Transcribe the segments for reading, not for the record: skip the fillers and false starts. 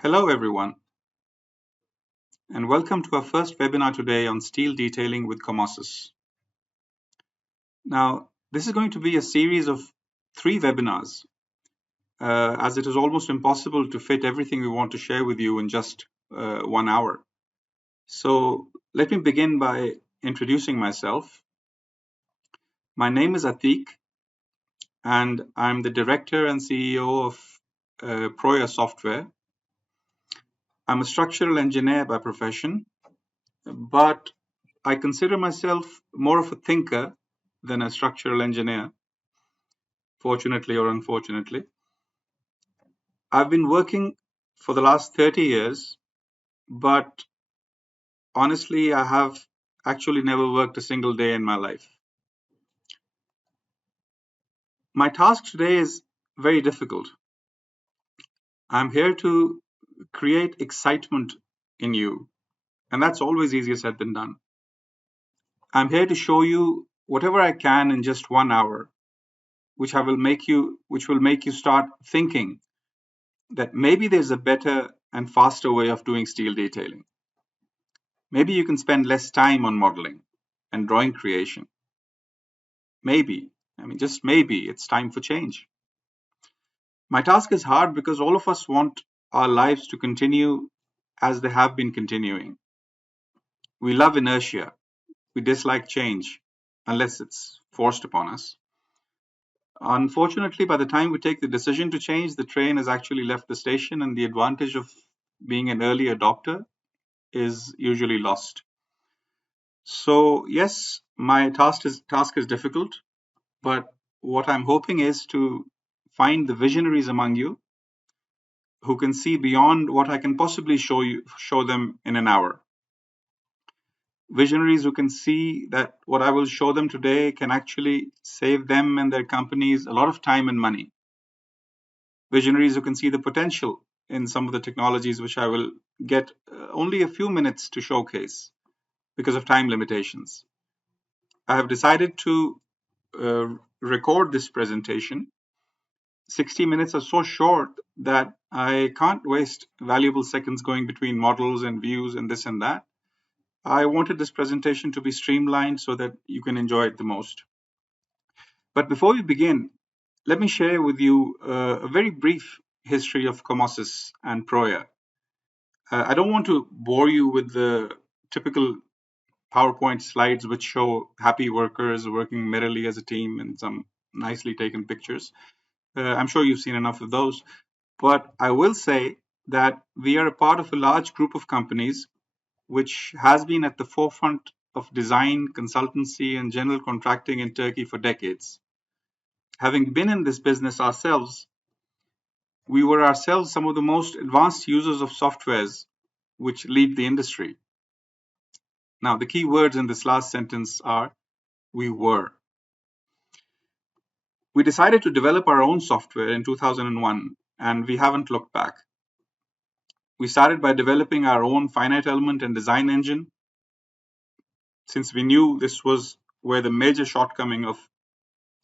Hello everyone, and welcome to our first webinar today on steel detailing with COMOSYS. Now, this is going to be a series of 3 webinars, as it is almost impossible to fit everything we want to share with you in just 1 hour. So let me begin by introducing myself. My name is Atik, and I'm the Director and CEO of Proya Software. I'm a structural engineer by profession, but I consider myself more of a thinker than a structural engineer, fortunately or unfortunately. I've been working for the last 30 years, but honestly, I have actually never worked a single day in my life. My task today is very difficult. I'm here to create excitement in you, and that's always easier said than done. I'm here to show you whatever I can in just 1 hour, which will make you start thinking that maybe there's a better and faster way of doing steel detailing. Maybe you can spend less time on modeling and drawing creation. Maybe, just maybe, it's time for change. My task is hard because all of us want our lives to continue as they have been continuing. We love inertia. We dislike change unless it's forced upon us. Unfortunately, by the time we take the decision to change, the train has actually left the station, and the advantage of being an early adopter is usually lost. So yes, my task is difficult, but what I'm hoping is to find the visionaries among you who can see beyond what I can possibly show them in an hour. Visionaries who can see that what I will show them today can actually save them and their companies a lot of time and money. Visionaries who can see the potential in some of the technologies which I will get only a few minutes to showcase because of time limitations. I have decided to record this presentation. 60 minutes are so short that I can't waste valuable seconds going between models and views and this and that. I wanted this presentation to be streamlined so that you can enjoy it the most. But before we begin, let me share with you a very brief history of COMOSYS and Proya. I don't want to bore you with the typical PowerPoint slides which show happy workers working merrily as a team and some nicely taken pictures. I'm sure you've seen enough of those. But I will say that we are a part of a large group of companies which has been at the forefront of design, consultancy, and general contracting in Turkey for decades. Having been in this business ourselves, we were ourselves some of the most advanced users of softwares which lead the industry. Now, the key words in this last sentence are we were. We decided to develop our own software in 2001, and we haven't looked back. We started by developing our own finite element and design engine, since we knew this was where the major shortcoming of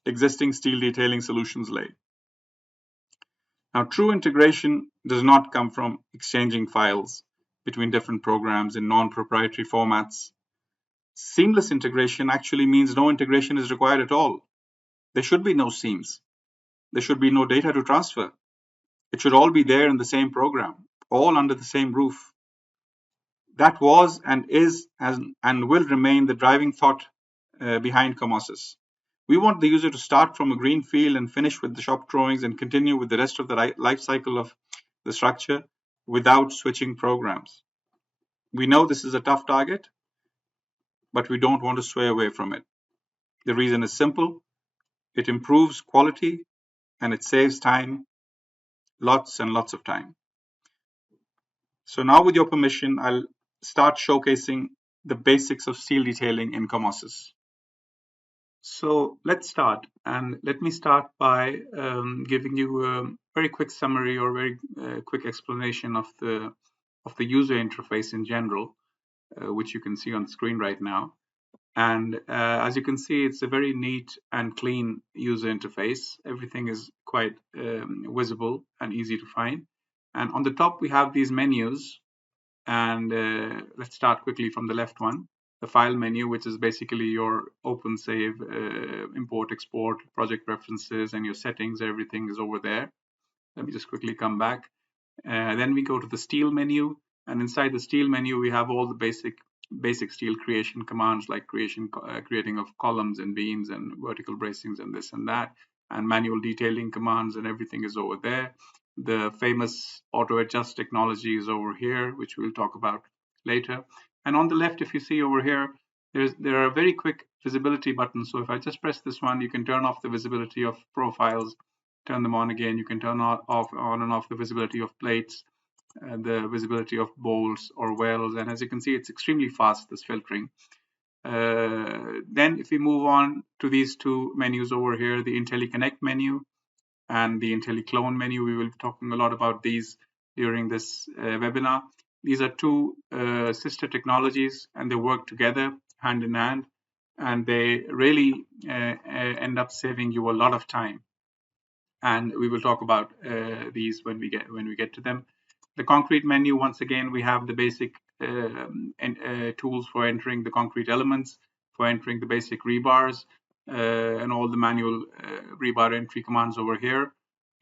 existing steel detailing solutions lay. Now, true integration does not come from exchanging files between different programs in non-proprietary formats. Seamless integration actually means no integration is required at all. There should be no seams. There should be no data to transfer. It should all be there in the same program, all under the same roof. That was and is and will remain the driving thought behind COMOSYS. We want the user to start from a green field and finish with the shop drawings and continue with the rest of the life cycle of the structure without switching programs. We know this is a tough target, but we don't want to sway away from it. The reason is simple. It improves quality and it saves time, lots and lots of time. So now with your permission, I'll start showcasing the basics of steel detailing in COMOSYS. So let's start, and let me start by giving you a very quick summary or very quick explanation of the user interface in general, which you can see on the screen right now. And as you can see, it's a very neat and clean user interface. Everything is quite visible and easy to find. And on the top, we have these menus. And let's start quickly from the left one, the file menu, which is basically your open, save, import, export, project preferences, and your settings. Everything is over there. Let me just quickly come back. Then we go to the steel menu, and inside the steel menu, we have all the basic steel creation commands, like creating of columns and beams and vertical bracings and this and that, and manual detailing commands, and everything is over there. The famous AutoAdjust technology is over here, which we'll talk about later. And on the left, if you see over here, there are very quick visibility buttons. So if I just press this one, you can turn off the visibility of profiles, turn them on again. You can turn on and off the visibility of plates, the visibility of bolts or welds. And as you can see, it's extremely fast, this filtering. Then if we move on to these two menus over here, the IntelliConnect menu and the IntelliClone menu, we will be talking a lot about these during this webinar. These are two sister technologies, and they work together hand in hand, and they really end up saving you a lot of time. And we will talk about these when we get to them. The concrete menu, once again, we have the basic tools for entering the concrete elements, for entering the basic rebars, and all the manual rebar entry commands over here.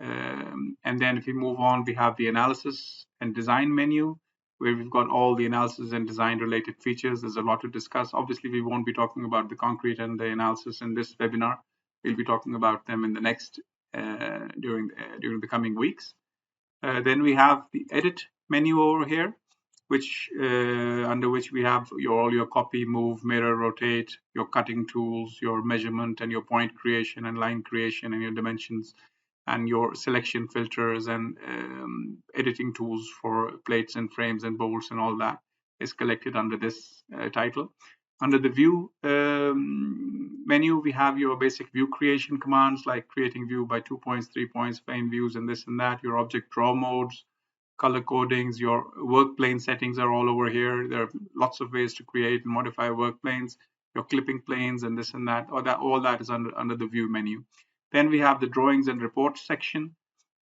And then if we move on, we have the analysis and design menu, where we've got all the analysis and design related features. There's a lot to discuss. Obviously, we won't be talking about the concrete and the analysis in this webinar. We'll be talking about them in the next during the coming weeks. Then we have the edit menu over here, which under which we have all your copy, move, mirror, rotate, your cutting tools, your measurement, and your point creation and line creation, and your dimensions, and your selection filters and editing tools for plates and frames and bolts and all that is collected under this title. Under the view menu, we have your basic view creation commands, like creating view by 2 points, 3 points, plane views, and this and that. Your object draw modes, color codings, your work plane settings are all over here. There are lots of ways to create and modify work planes, your clipping planes, and this and that. All that is under the view menu. Then we have the drawings and reports section,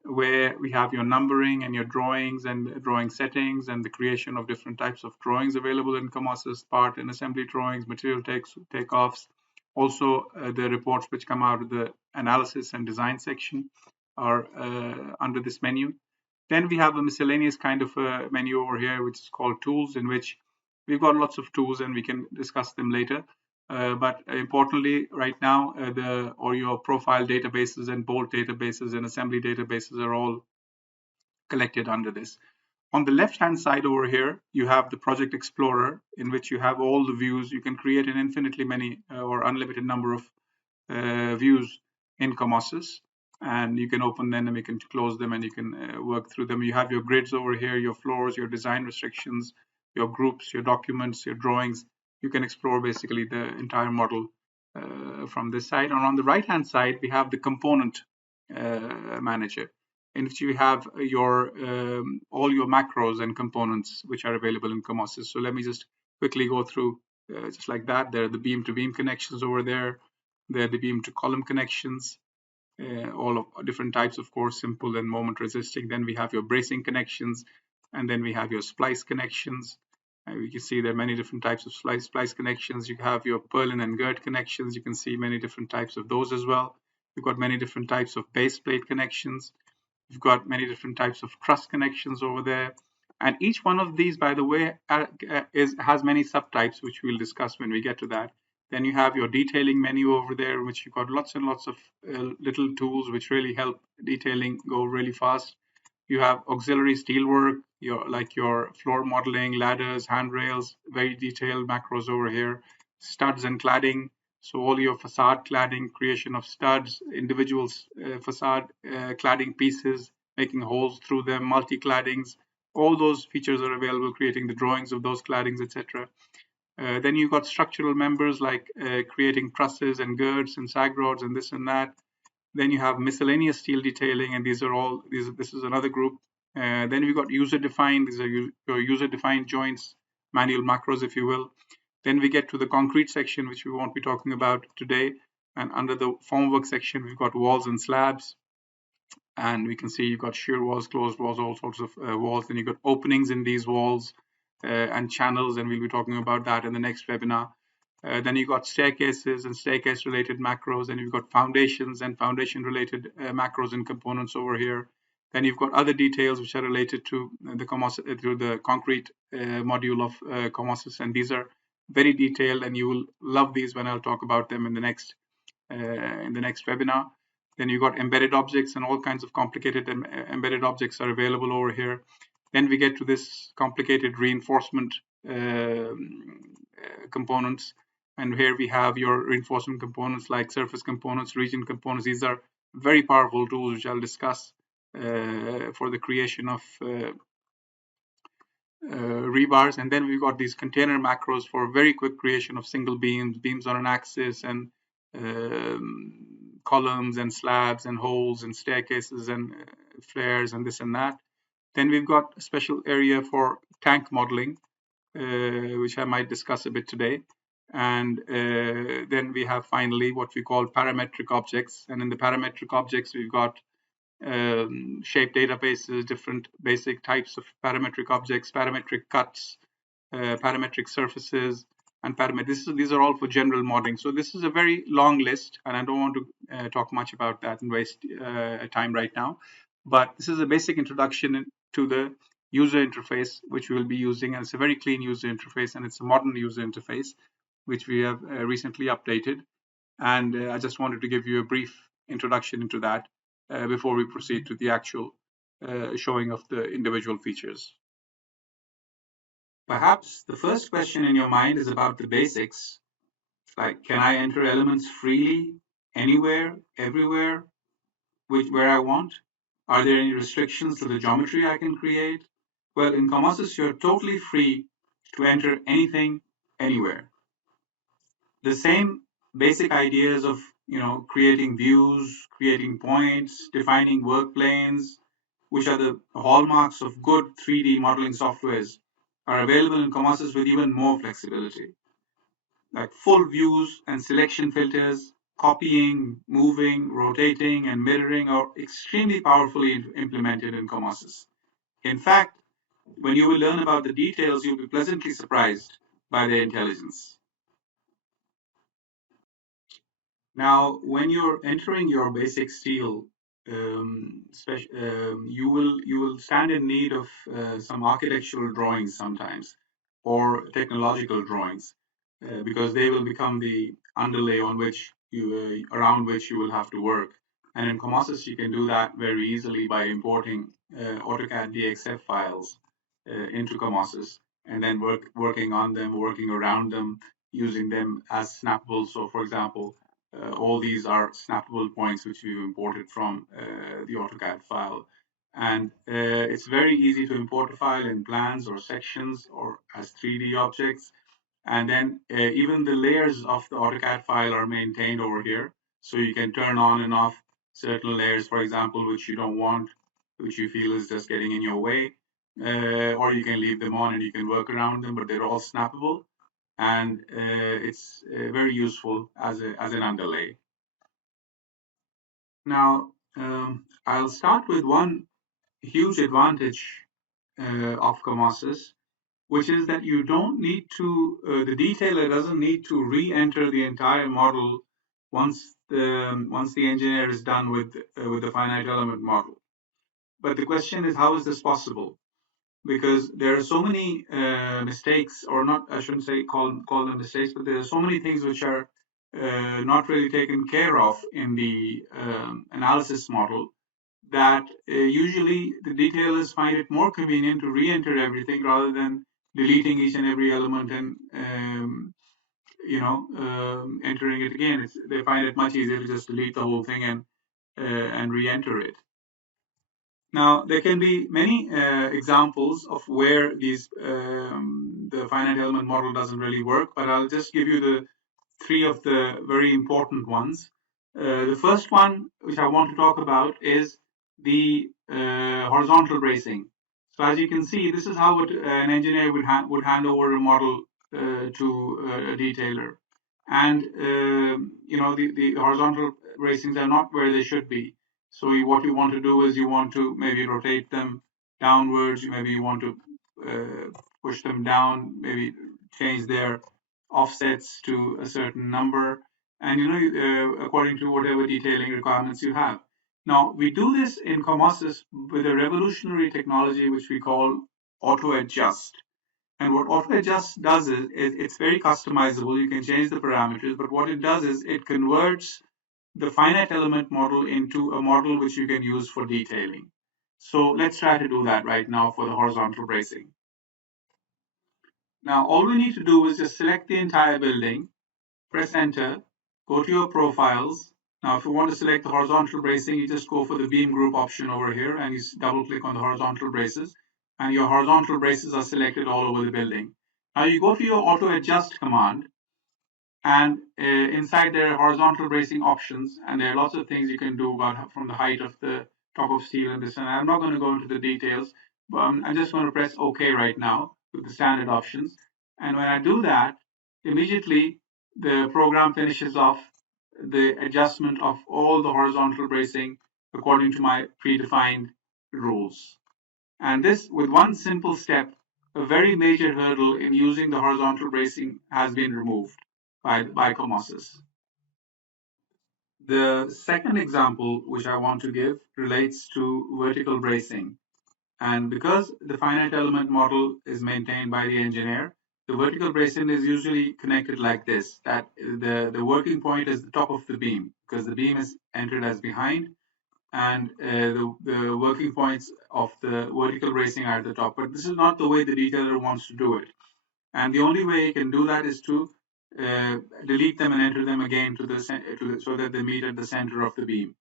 where we have your numbering and your drawings and drawing settings and the creation of different types of drawings available in COMOSYS, part and assembly drawings, material takeoffs. Also, the reports which come out of the analysis and design section are under this menu. Then we have a miscellaneous kind of a menu over here, which is called tools, in which we've got lots of tools and we can discuss them later. But importantly, right now, your profile databases and bolt databases and assembly databases are all collected under this. On the left-hand side over here, you have the Project Explorer, in which you have all the views. You can create an infinitely many or unlimited number of views in COMOSYS, and you can open them and you can close them and you can work through them. You have your grids over here, your floors, your design restrictions, your groups, your documents, your drawings. You can explore basically the entire model from this side. And on the right-hand side, we have the component manager, in which you have your all your macros and components which are available in COMOSYS. So let me just quickly go through just like that. There are the beam-to-beam connections over there. There are the beam-to-column connections, all of different types, of course, simple and moment resisting. Then we have your bracing connections, and then we have your splice connections. We can see there are many different types of splice connections. You have your purlin and girth connections. You can see many different types of those as well. You've got many different types of base plate connections. You've got many different types of truss connections over there. And each one of these, by the way, has many subtypes, which we'll discuss when we get to that. Then you have your detailing menu over there, which you've got lots and lots of little tools which really help detailing go really fast. You have auxiliary steelwork, your floor modeling, ladders, handrails, very detailed macros over here, studs and cladding. So all your facade cladding, creation of studs, individual facade cladding pieces, making holes through them, multi-claddings, all those features are available, creating the drawings of those claddings, etc. Then you've got structural members like creating trusses and girths and sag rods and this and that. Then you have miscellaneous steel detailing, and this is another group. Then we've got user-defined. These are your user-defined joints, manual macros, if you will. Then we get to the concrete section, which we won't be talking about today. And under the formwork section, we've got walls and slabs. And we can see you've got shear walls, closed walls, all sorts of walls. Then you've got openings in these walls and channels, and we'll be talking about that in the next webinar. Then you've got staircases and staircase related macros, and you've got foundations and foundation related macros and components over here. Then you've got other details which are related to the concrete module of COMOSYS, and these are very detailed, and you will love these when I'll talk about them in the next webinar. Then you've got embedded objects, and all kinds of complicated embedded objects are available over here. Then we get to this complicated reinforcement components, and here we have your reinforcement components like surface components, region components. These are very powerful tools which I'll discuss for the creation of rebars. And then we've got these container macros for very quick creation of single beams on an axis, and columns and slabs and holes and staircases and flares and this and that. Then we've got a special area for tank modeling, which I might discuss a bit today. And then we have finally what we call parametric objects. And in the parametric objects, we've got shape databases, different basic types of parametric objects, parametric cuts, parametric surfaces, and these are all for general modeling. So this is a very long list, and I don't want to talk much about that and waste time right now. But this is a basic introduction to the user interface which we will be using, and it's a very clean user interface, and it's a modern user interface which we have recently updated. And I just wanted to give you a brief introduction into that before we proceed to the actual showing of the individual features. Perhaps the first question in your mind is about the basics, like, can I enter elements freely, anywhere, everywhere, where I want? Are there any restrictions to the geometry I can create? Well, in COMOSYS, you're totally free to enter anything, anywhere. The same basic ideas of creating views, creating points, defining work planes, which are the hallmarks of good 3D modeling softwares, are available in COMOSYS with even more flexibility. Like full views and selection filters, copying, moving, rotating, and mirroring are extremely powerfully implemented in COMOSYS. In fact, when you will learn about the details, you'll be pleasantly surprised by their intelligence. Now, when you're entering your basic steel, you will stand in need of some architectural drawings sometimes, or technological drawings, because they will become the underlay on which around which you will have to work. And in COMOSYS, you can do that very easily by importing AutoCAD DXF files into COMOSYS, and then working on them, working around them, using them as snappables. So, for example, all these are snappable points which we've imported from the AutoCAD file. And it's very easy to import a file in plans or sections or as 3D objects. And then even the layers of the AutoCAD file are maintained over here. So you can turn on and off certain layers, for example, which you don't want, which you feel is just getting in your way. Or you can leave them on and you can work around them, but they're all snappable. And it's very useful as an underlay. Now, I'll start with one huge advantage of COMOSYS, which is that you don't need to, the detailer doesn't need to re-enter the entire model once the engineer is done with the finite element model. But the question is, how is this possible? Because there are so many mistakes, or not, I shouldn't say call them mistakes, but there are so many things which are not really taken care of in the analysis model, that usually the detailers find it more convenient to re-enter everything rather than deleting each and every element and entering it again. They find it much easier to just delete the whole thing and re-enter it. Now, there can be many examples of where the finite element model doesn't really work, but I'll just give you the three of the very important ones. The first one, which I want to talk about, is the horizontal bracing. So as you can see, this is how an engineer would hand over a model to a detailer. And the horizontal bracings are not where they should be. So what you want to do is you want to maybe rotate them downwards, maybe you want to push them down, maybe change their offsets to a certain number, and according to whatever detailing requirements you have. Now we do this in COMOSYS with a revolutionary technology which we call AutoAdjust. And what AutoAdjust does is it's very customizable. You can change the parameters, but what it does is it converts the finite element model into a model which you can use for detailing. So let's try to do that right now for the horizontal bracing. Now all we need to do is just select the entire building, press enter, go to your profiles. Now if you want to select the horizontal bracing, you just go for the beam group option over here and you double click on the horizontal braces, and your horizontal braces are selected all over the building. Now you go to your auto adjust command, and inside there are horizontal bracing options, and there are lots of things you can do about from the height of the top of steel and this. And I'm not going to go into the details, but I'm just going to press OK right now with the standard options. And when I do that, immediately the program finishes off the adjustment of all the horizontal bracing according to my predefined rules. And this, with one simple step, a very major hurdle in using the horizontal bracing has been removed by COMOSYS. The second example which I want to give relates to vertical bracing. And because the finite element model is maintained by the engineer, the vertical bracing is usually connected like this, that the working point is the top of the beam, because the beam is entered as behind, and the working points of the vertical bracing are at the top. But this is not the way the detailer wants to do it. And the only way you can do that is to delete them and enter them again so that they meet at the center of the beam.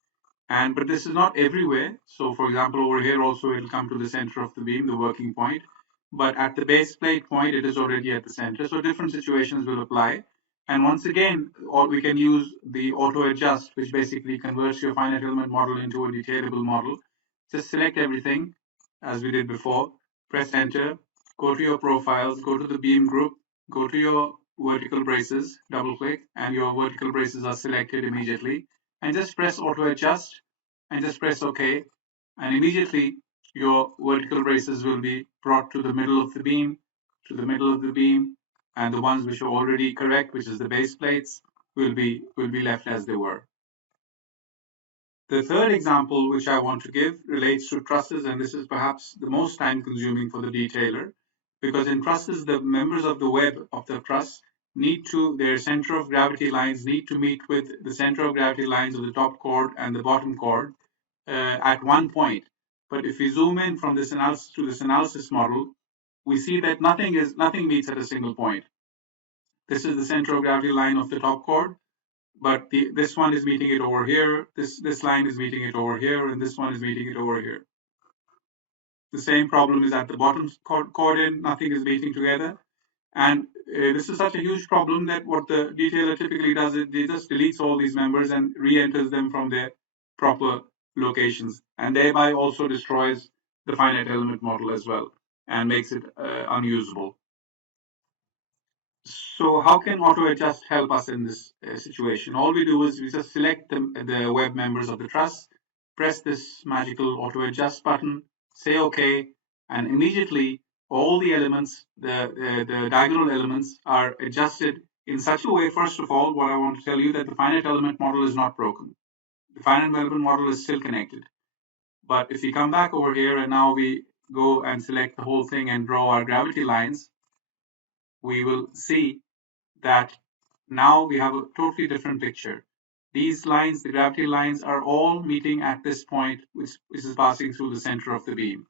But this is not everywhere. So for example, over here also it'll come to the center of the beam, the working point. But at the base plate point, it is already at the center. So different situations will apply. And once again, we can use the auto adjust, which basically converts your finite element model into a detailable model. Just select everything as we did before, press enter, go to your profiles, go to the beam group, go to your vertical braces, double click, and your vertical braces are selected immediately. And just press auto adjust and just press OK. And immediately your vertical braces will be brought to the middle of the beam, and the ones which are already correct, which is the base plates, will be left as they were. The third example which I want to give relates to trusses, and this is perhaps the most time consuming for the detailer, because in trusses, the members of the web of the truss their center of gravity lines need to meet with the center of gravity lines of the top chord and the bottom chord at one point. But if we zoom in from this analysis to this analysis model, we see that nothing meets at a single point. This is the center of gravity line of the top chord, but this one is meeting it over here, this line is meeting it over here, and this one is meeting it over here. The same problem is at the bottom chord end, nothing is meeting together. And this is such a huge problem that what the detailer typically does is they just deletes all these members and re-enters them from their proper locations, and thereby also destroys the finite element model as well and makes it unusable. So how can AutoAdjust help us in this situation? All we do is we just select the web members of the truss, press this magical AutoAdjust button, say OK, and immediately all the elements, the diagonal elements, are adjusted in such a way. First of all, what I want to tell you that the finite element model is not broken. The finite element model is still connected. But if we come back over here and now we go and select the whole thing and draw our gravity lines, we will see that now we have a totally different picture. These lines, the gravity lines, are all meeting at this point, which is passing through the center of the beam.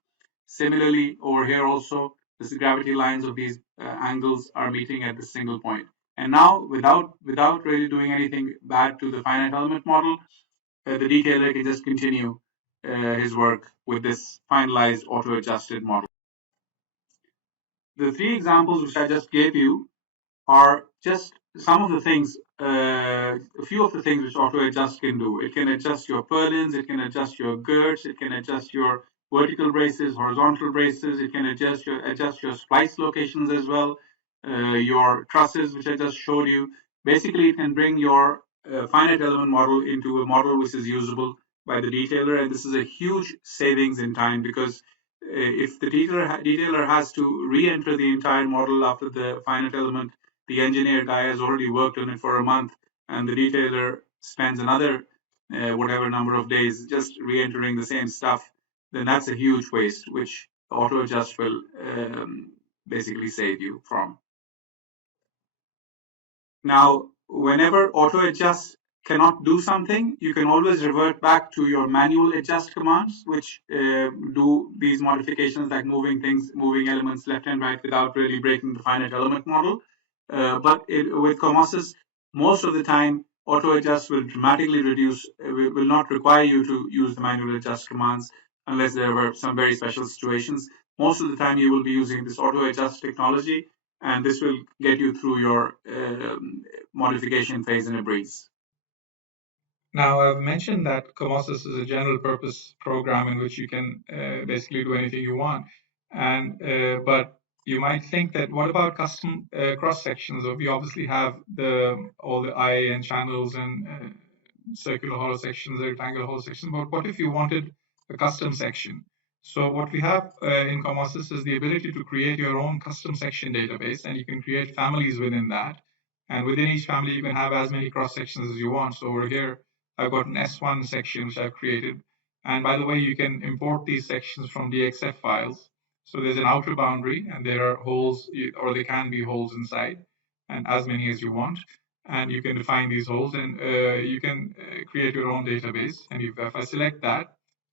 Similarly, over here also, the gravity lines of these angles are meeting at this single point. And now, without really doing anything bad to the finite element model, the detailer can just continue his work with this finalized auto-adjusted model. The three examples which I just gave you are just some of the things, a few of the things which AutoAdjust can do. It can adjust your purlins, it can adjust your girts, it can adjust your vertical braces, horizontal braces, it can adjust your splice locations as well, your trusses, which I just showed you. Basically, it can bring your finite element model into a model which is usable by the detailer, and this is a huge savings in time because if the detailer has to re-enter the entire model after the finite element, the engineer guy has already worked on it for a month, and the detailer spends another whatever number of days just re-entering the same stuff, then that's a huge waste, which AutoAdjust will basically save you from. Now, whenever AutoAdjust cannot do something, you can always revert back to your manual adjust commands, which do these modifications like moving elements left and right without really breaking the finite element model. With COMOSYS, most of the time, AutoAdjust will dramatically reduce, will not require you to use the manual adjust commands unless there were some very special situations. Most of the time, you will be using this AutoAdjust technology, and this will get you through your modification phase in a breeze. Now, I've mentioned that COMOSYS is a general purpose program in which you can basically do anything you want. But you might think that what about custom cross sections? We obviously have all the eye and channels and circular hollow sections, rectangular hollow sections. But what if you wanted a custom section? So what we have in COMOSYS is the ability to create your own custom section database, and you can create families within that. And within each family, you can have as many cross sections as you want. So over here, I've got an S1 section which I've created. And by the way, you can import these sections from DXF files. So there's an outer boundary, and there are holes, or there can be holes inside, and as many as you want. And you can define these holes, and you can create your own database. And if I select that,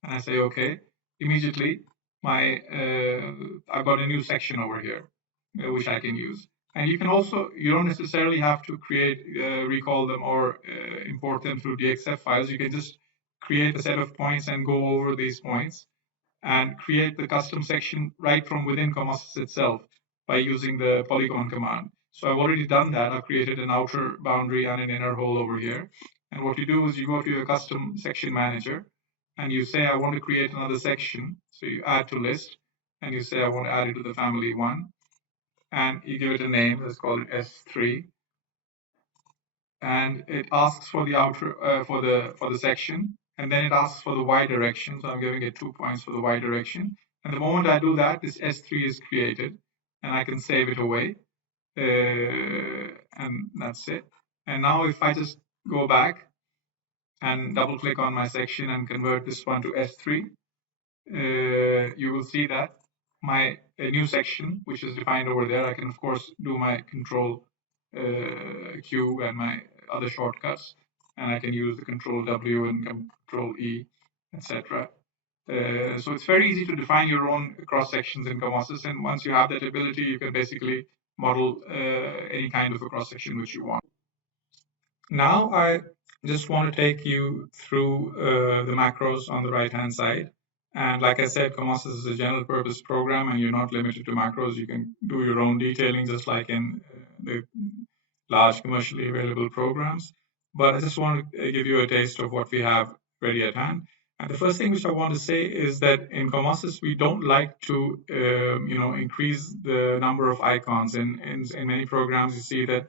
and I say OK, immediately I've got a new section over here, which I can use. And you can also, you don't necessarily have to recall them or import them through DXF files. You can just create a set of points and go over these points and create the custom section right from within COMOSYS itself by using the polygon command. So I've already done that. I've created an outer boundary and an inner hole over here. And what you do is you go to your custom section manager and you say, I want to create another section. So you add to list and you say, I want to add it to the family 1. And you give it a name, let's call it S3. And it asks for the outer for the section, and then it asks for the Y direction. So I'm giving it 2 points for the Y direction. And the moment I do that, this S3 is created, and I can save it away. And that's it. And now if I just go back and double click on my section and convert this one to S3, you will see that my new section, which is defined over there, I can of course do my control Q and my other shortcuts, and I can use the control W and control E, etc. So it's very easy to define your own cross sections in COMOSYS, and once you have that ability, you can basically model any kind of a cross section which you want. Now I just want to take you through the macros on the right-hand side. And like I said, COMOSYS is a general purpose program, and you're not limited to macros. You can do your own detailing just like in the large commercially available programs. But I just want to give you a taste of what we have ready at hand. And the first thing which I want to say is that in COMOSYS, we don't like to increase the number of icons. In many programs, you see that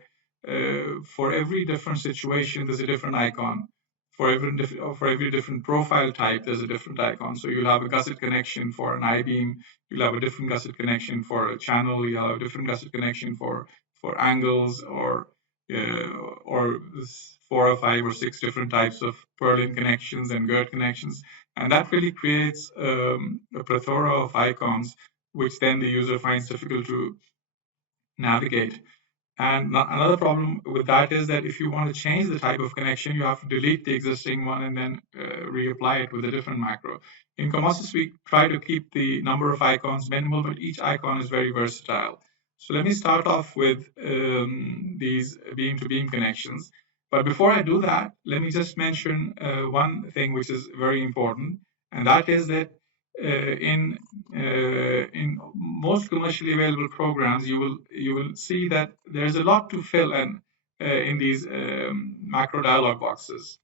for every different situation, there's a different icon. For every different profile type, there's a different icon. So you'll have a gusset connection for an I-beam. You'll have a different gusset connection for a channel. You'll have a different gusset connection for angles, or 4 or 5 or 6 different types of purlin connections and girth connections. And that really creates a plethora of icons, which then the user finds difficult to navigate. And another problem with that is that if you want to change the type of connection, you have to delete the existing one and then reapply it with a different macro. In COMOSYS, we try to keep the number of icons minimal, but each icon is very versatile. So let me start off with these beam-to-beam connections. But before I do that, let me just mention one thing which is very important, and that is that in most commercially available programs, you will see that there's a lot to fill in these macro dialog boxes.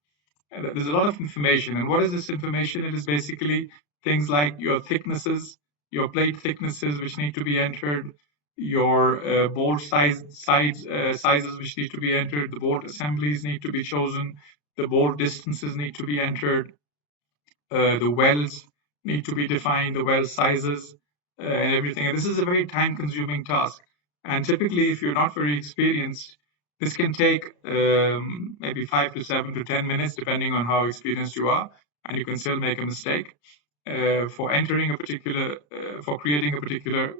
There's a lot of information, and what is this information? It is basically things like your thicknesses, your plate thicknesses, which need to be entered, your bolt sizes which need to be entered, the bolt assemblies need to be chosen, the bolt distances need to be entered, the wells need to be defined, the well sizes, and everything. And this is a very time-consuming task. And typically, if you're not very experienced, this can take maybe 5 to 7 to 10 minutes, depending on how experienced you are, and you can still make a mistake. For entering a particular, for creating a particular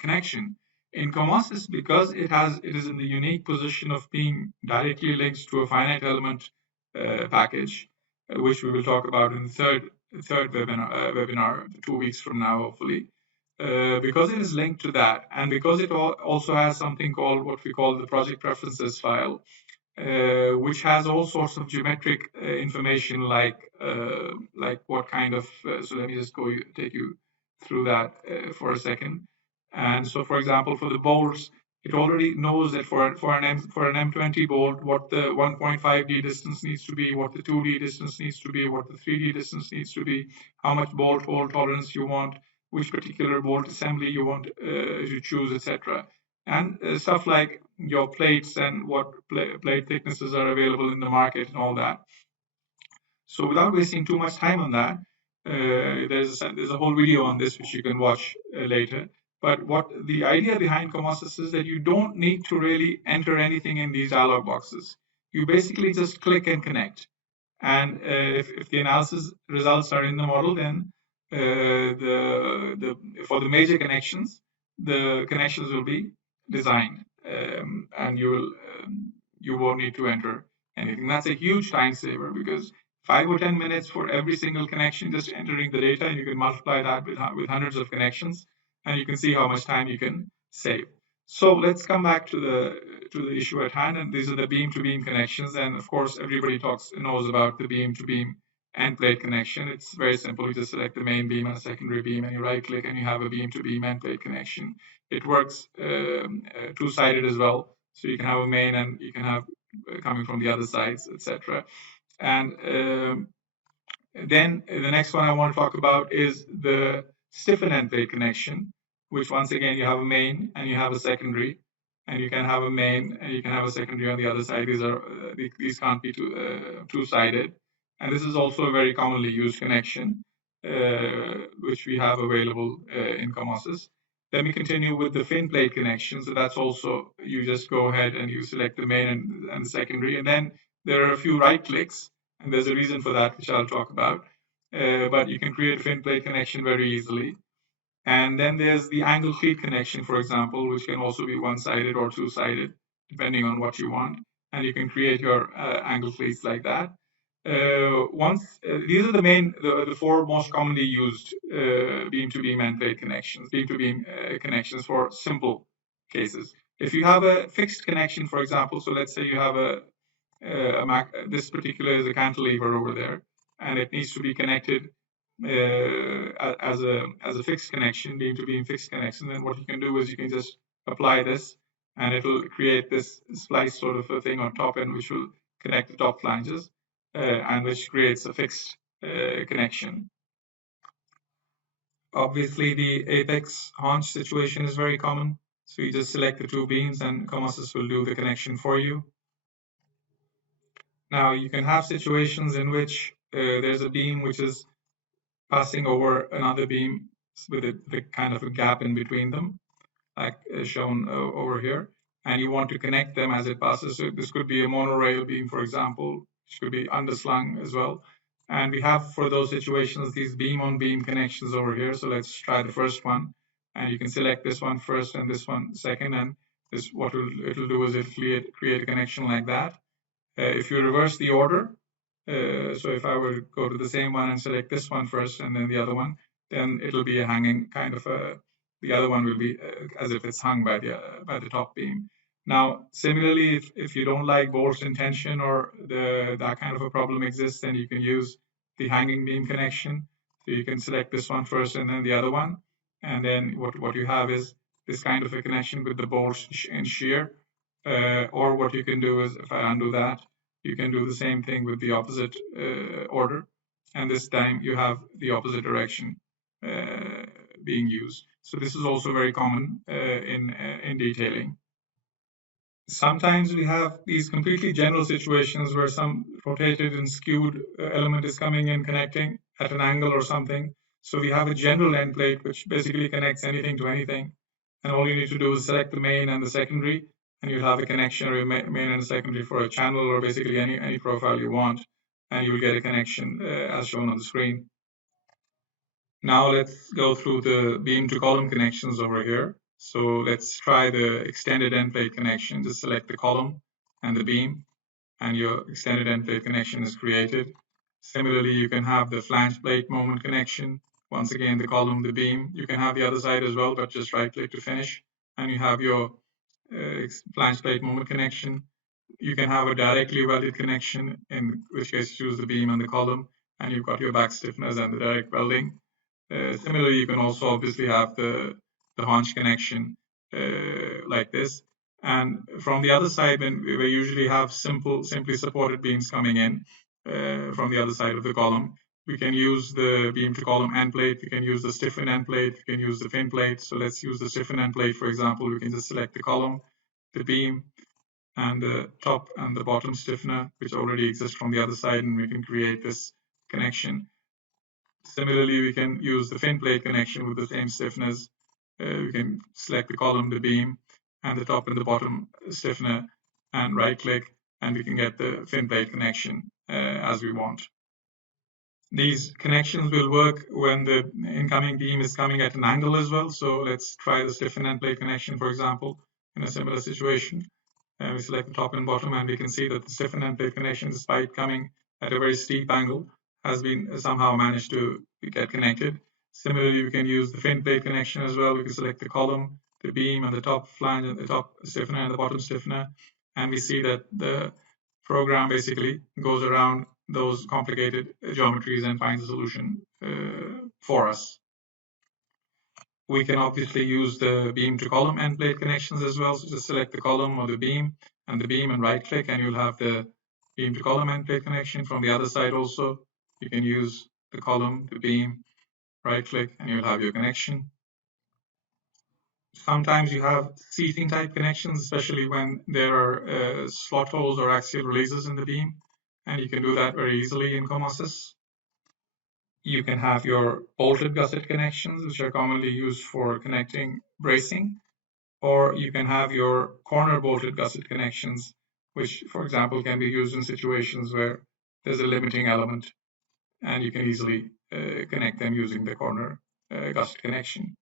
connection. In COMOSYS, because it is in the unique position of being directly linked to a finite element package, which we will talk about in the third webinar 2 weeks from now, hopefully. Because it is linked to that, and because it also has something called what we call the project preferences file, which has all sorts of geometric information like what kind of. So let me just take you through that for a second. And so, for example, for the bolts, it already knows that for an M20 bolt, what the 1.5D distance needs to be, what the 2D distance needs to be, what the 3D distance needs to be, how much bolt hole tolerance you want, which particular bolt assembly you want to choose, etc. And stuff like your plates and what plate thicknesses are available in the market and all that. So without wasting too much time on that, there's a whole video on this which you can watch later. But what the idea behind COMOSYS is that you don't need to really enter anything in these dialog boxes. You basically just click and connect. And if the analysis results are in the model, then for the major connections, the connections will be designed, and you won't need to enter anything. That's a huge time saver, because 5 or 10 minutes for every single connection, just entering the data, and you can multiply that with hundreds of connections, and you can see how much time you can save. So let's come back to the issue at hand, and these are the beam-to-beam connections. And of course, everybody knows about the beam-to-beam end plate connection. It's very simple. You just select the main beam and a secondary beam, and you right-click, and you have a beam-to-beam end plate connection. It works two-sided as well, so you can have a main and you can have coming from the other sides, etc. And then the next one I want to talk about is the stiffened end plate connection, which once again you have a main and you have a secondary, and you can have a main and you can have a secondary on the other side. These can't be two-sided, and this is also a very commonly used connection, which we have available in COMOSYS. Then we continue with the fin plate connection. So that's also, you just go ahead and you select the main and the secondary, and then there are a few right clicks, and there's a reason for that, which I'll talk about. But you can create a fin plate connection very easily. And then there's the angle cleat connection, for example, which can also be one-sided or two-sided, depending on what you want. And you can create your angle cleats like that. These are the four most commonly used beam-to-beam end plate connections, beam-to-beam connections for simple cases. If you have a fixed connection, for example, so let's say you have this particular is a cantilever over there, and it needs to be connected as a fixed connection, beam-to-beam fixed connection, then what you can do is you can just apply this, and it'll create this splice sort of a thing on top, and which will connect the top flanges, and which creates a fixed connection. Obviously, the apex haunch situation is very common, so you just select the two beams, and COMOSYS will do the connection for you. Now, you can have situations in which there's a beam which is passing over another beam with a kind of a gap in between them, like shown over here, and you want to connect them as it passes. So this could be a monorail beam, for example, which could be underslung as well. And we have, for those situations, these beam-on-beam connections over here. So let's try the first one, and you can select this one first and this one second, and this what it'll do is it'll create a connection like that. If you reverse the order, so if I were to go to the same one and select this one first and then the other one, then it'll be a hanging kind of the other one will be as if it's hung by the top beam. Now, similarly, if you don't like bolts in tension or that kind of a problem exists, then you can use the hanging beam connection. So you can select this one first and then the other one. And then what you have is this kind of a connection with the bolts in shear. Or what you can do is, if I undo that, you can do the same thing with the opposite order, and this time you have the opposite direction being used. So this is also very common in detailing. Sometimes we have these completely general situations where some rotated and skewed element is coming and connecting at an angle or something. So we have a general end plate which basically connects anything to anything. And all you need to do is select the main and the secondary, and you'll have a connection or a main and a secondary for a channel or basically any profile you want, and you'll get a connection as shown on the screen. Now let's go through the beam to column connections over here. So let's try the extended end plate connection. Just select the column and the beam, and your extended end plate connection is created. Similarly, you can have the flange plate moment connection. Once again, the column, the beam. You can have the other side as well, but just right click to finish, and you have your flange plate moment connection. You can have a directly welded connection, in which case choose the beam and the column, and you've got your back stiffeners and the direct welding. Similarly, you can also obviously have the haunch connection like this. And from the other side, when we usually have simply supported beams coming in from the other side of the column, we can use the beam to column end plate. We can use the stiffened end plate. We can use the fin plate. So let's use the stiffened end plate, for example. We can just select the column, the beam, and the top and the bottom stiffener, which already exists from the other side, and we can create this connection. Similarly, we can use the fin plate connection with the same stiffeners. We can select the column, the beam, and the top and the bottom stiffener, and right click, and we can get the fin plate connection as we want. These connections will work when the incoming beam is coming at an angle as well. So let's try the stiffened end plate connection, for example, in a similar situation. And we select the top and bottom, and we can see that the stiffened end plate connection, despite coming at a very steep angle, has been somehow managed to get connected. Similarly, we can use the fin plate connection as well. We can select the column, the beam, and the top flange, and the top stiffener and the bottom stiffener, and we see that the program basically goes around those complicated geometries and finds a solution for us. We can obviously use the beam to column end plate connections as well. So just select the column or the beam and right click, and you'll have the beam to column end plate connection. From the other side also, you can use the column, the beam, right click, and you'll have your connection. Sometimes you have seating type connections, especially when there are slot holes or axial releases in the beam, and you can do that very easily in COMOSYS. You can have your bolted gusset connections, which are commonly used for connecting bracing, or you can have your corner bolted gusset connections, which, for example, can be used in situations where there's a limiting element, and you can easily connect them using the corner gusset connection.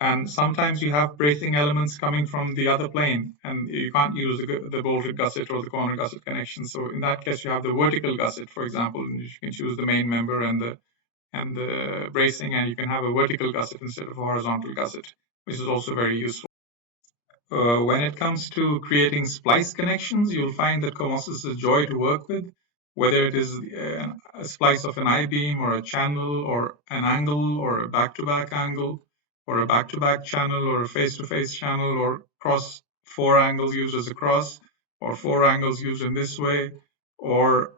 And sometimes you have bracing elements coming from the other plane, and you can't use the bolted gusset or the corner gusset connection. So in that case, you have the vertical gusset, for example, and you can choose the main member and the bracing, and you can have a vertical gusset instead of a horizontal gusset, which is also very useful. When it comes to creating splice connections, you'll find that COMOSYS is a joy to work with, whether it is a splice of an I-beam or a channel or an angle or a back-to-back angle or a back-to-back channel or a face-to-face channel or cross four angles used as a cross or four angles used in this way or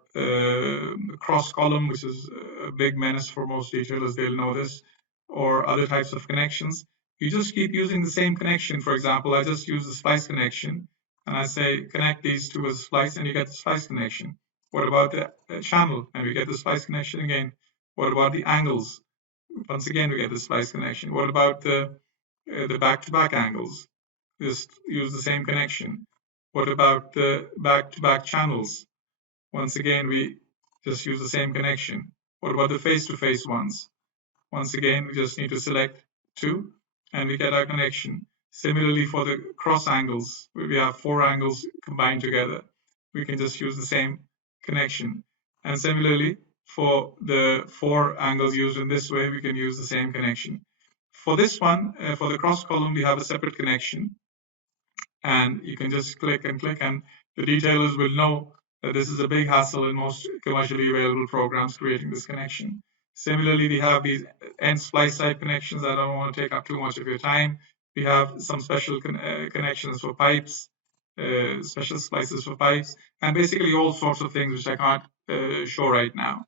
cross column, which is a big menace for most detailers, they'll know this, or other types of connections. You just keep using the same connection. For example, I just use the splice connection and I say connect these to a splice and you get the splice connection. What about the channel? And we get the splice connection again. What about the angles? Once again, we get the splice connection. What about the back-to-back angles? Just use the same connection. What about the back-to-back channels? Once again, we just use the same connection. What about the face-to-face ones? Once again, we just need to select two and we get our connection. Similarly, for the cross angles, we have four angles combined together. We can just use the same connection. And similarly, for the four angles used in this way, we can use the same connection. For this one, for the cross column, we have a separate connection. And you can just click, and the detailers will know that this is a big hassle in most commercially available programs creating this connection. Similarly, we have these end splice type connections. I don't want to take up too much of your time. We have some special connections for pipes, special splices for pipes, and basically all sorts of things which I can't show right now.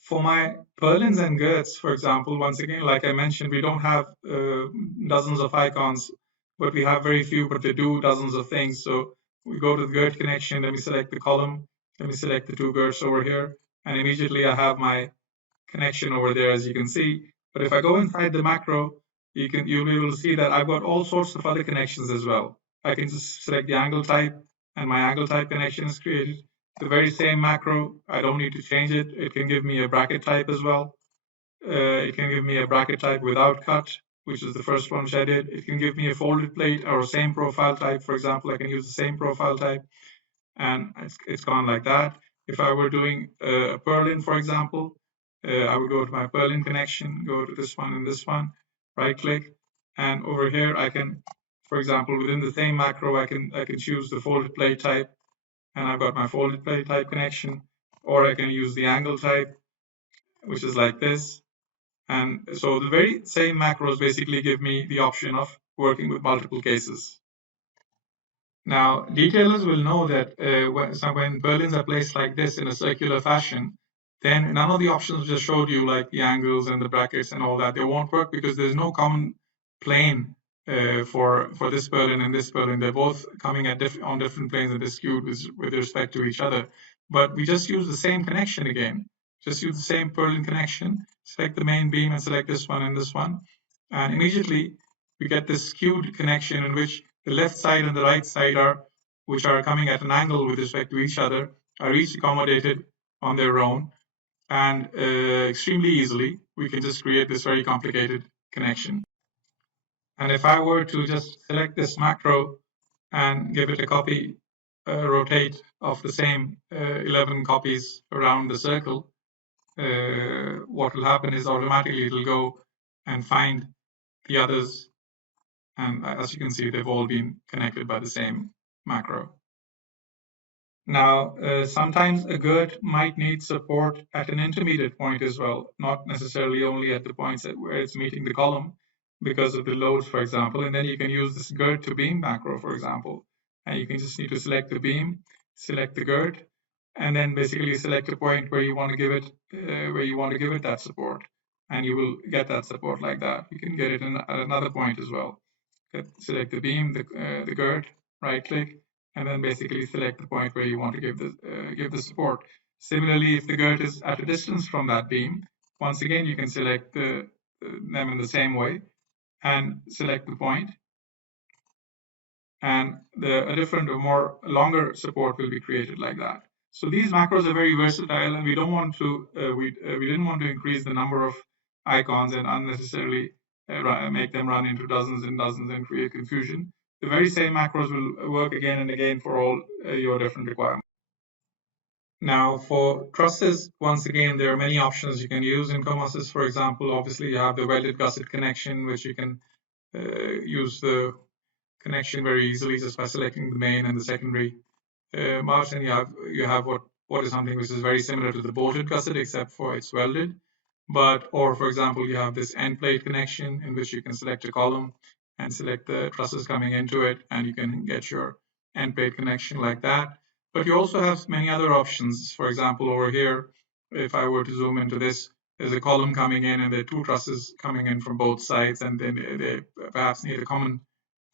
For my purlins and girths, for example, once again, like I mentioned, we don't have dozens of icons but we have very few, but they do dozens of things. So we go to the girth connection, let me select the column, let me select the two girths over here, and immediately I have my connection over there, as you can see. But if I go inside the macro, you'll be able to see that I've got all sorts of other connections as well. I can just select the angle type, and my angle type connection is created. The very same macro, I don't need to change it. It can give me a bracket type as well. It can give me a bracket type without cut, which is the first one which I did. It can give me a folded plate or a same profile type. For example, I can use the same profile type, and it's gone like that. If I were doing a purlin, for example, I would go to my purlin connection, go to this one and this one, right click, and over here I can, for example, within the same macro, I can choose the folded plate type, and I've got my folded plate type connection, or I can use the angle type, which is like this. And so the very same macros basically give me the option of working with multiple cases. Now, detailers will know that when purlins are placed like this in a circular fashion, then none of the options just showed you, like the angles and the brackets and all that, they won't work because there's no common plane for this purlin and this purlin. They're both coming at on different planes and they're skewed with respect to each other. But we just use the same connection again. Just use the same purlin connection, select the main beam and select this one and this one. And immediately we get this skewed connection in which the left side and the right side which are coming at an angle with respect to each other, are each accommodated on their own, and extremely easily we can just create this very complicated connection. And if I were to just select this macro and give it a copy rotate of the same 11 copies around the circle, what will happen is automatically it'll go and find the others, and as you can see, they've all been connected by the same macro. Now, sometimes a girth might need support at an intermediate point as well, not necessarily only at the points where it's meeting the column because of the loads, for example. And then you can use this girth to beam macro, for example. And you can just need to select the beam, select the girth, and then basically select a point where you want to give it that support, and you will get that support like that. You can get it at another point as well. Select the beam, the girth, right click, and then basically select the point where you want to give the support. Similarly, if the girth is at a distance from that beam, once again you can select them in the same way and select the point, and a different or more longer support will be created like that. So these macros are very versatile, and we don't want to we didn't want to increase the number of icons and unnecessarily make them run into dozens and dozens and create confusion. The very same macros will work again and again for all your different requirements. Now, for trusses, once again, there are many options you can use in COMOSYS. For example, obviously you have the welded gusset connection, which you can use the connection very easily just by selecting the main and the secondary marks, and you have what is something which is very similar to the bolted gusset except for it's welded. Or for example, you have this end plate connection in which you can select a column and select the trusses coming into it, and you can get your end plate connection like that. But you also have many other options. For example, over here, if I were to zoom into this, there's a column coming in and there are two trusses coming in from both sides, and then they perhaps need a common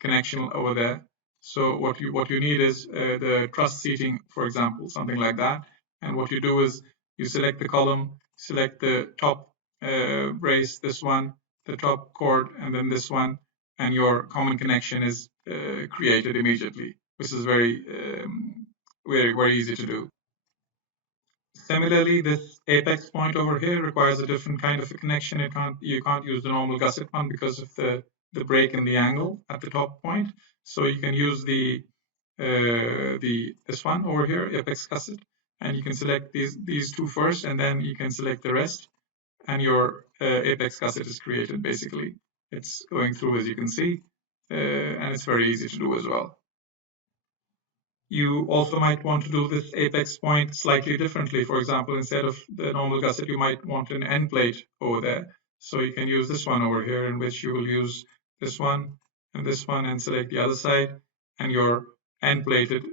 connection over there. So what you need is the truss seating, for example, something like that. And what you do is you select the column, select the top brace, this one, the top cord, and then this one, and your common connection is created immediately, which is very very easy to do. Similarly, this apex point over here requires a different kind of a connection. You can't use the normal gusset one because of the break in the angle at the top point. So you can use this one over here, apex gusset, and you can select these two first, and then you can select the rest, and your apex gusset is created. Basically, it's going through, as you can see, and it's very easy to do as well. You also might want to do this apex point slightly differently. For example, instead of the normal gusset, you might want an end plate over there. So you can use this one over here, in which you will use this one and select the other side, and your end plated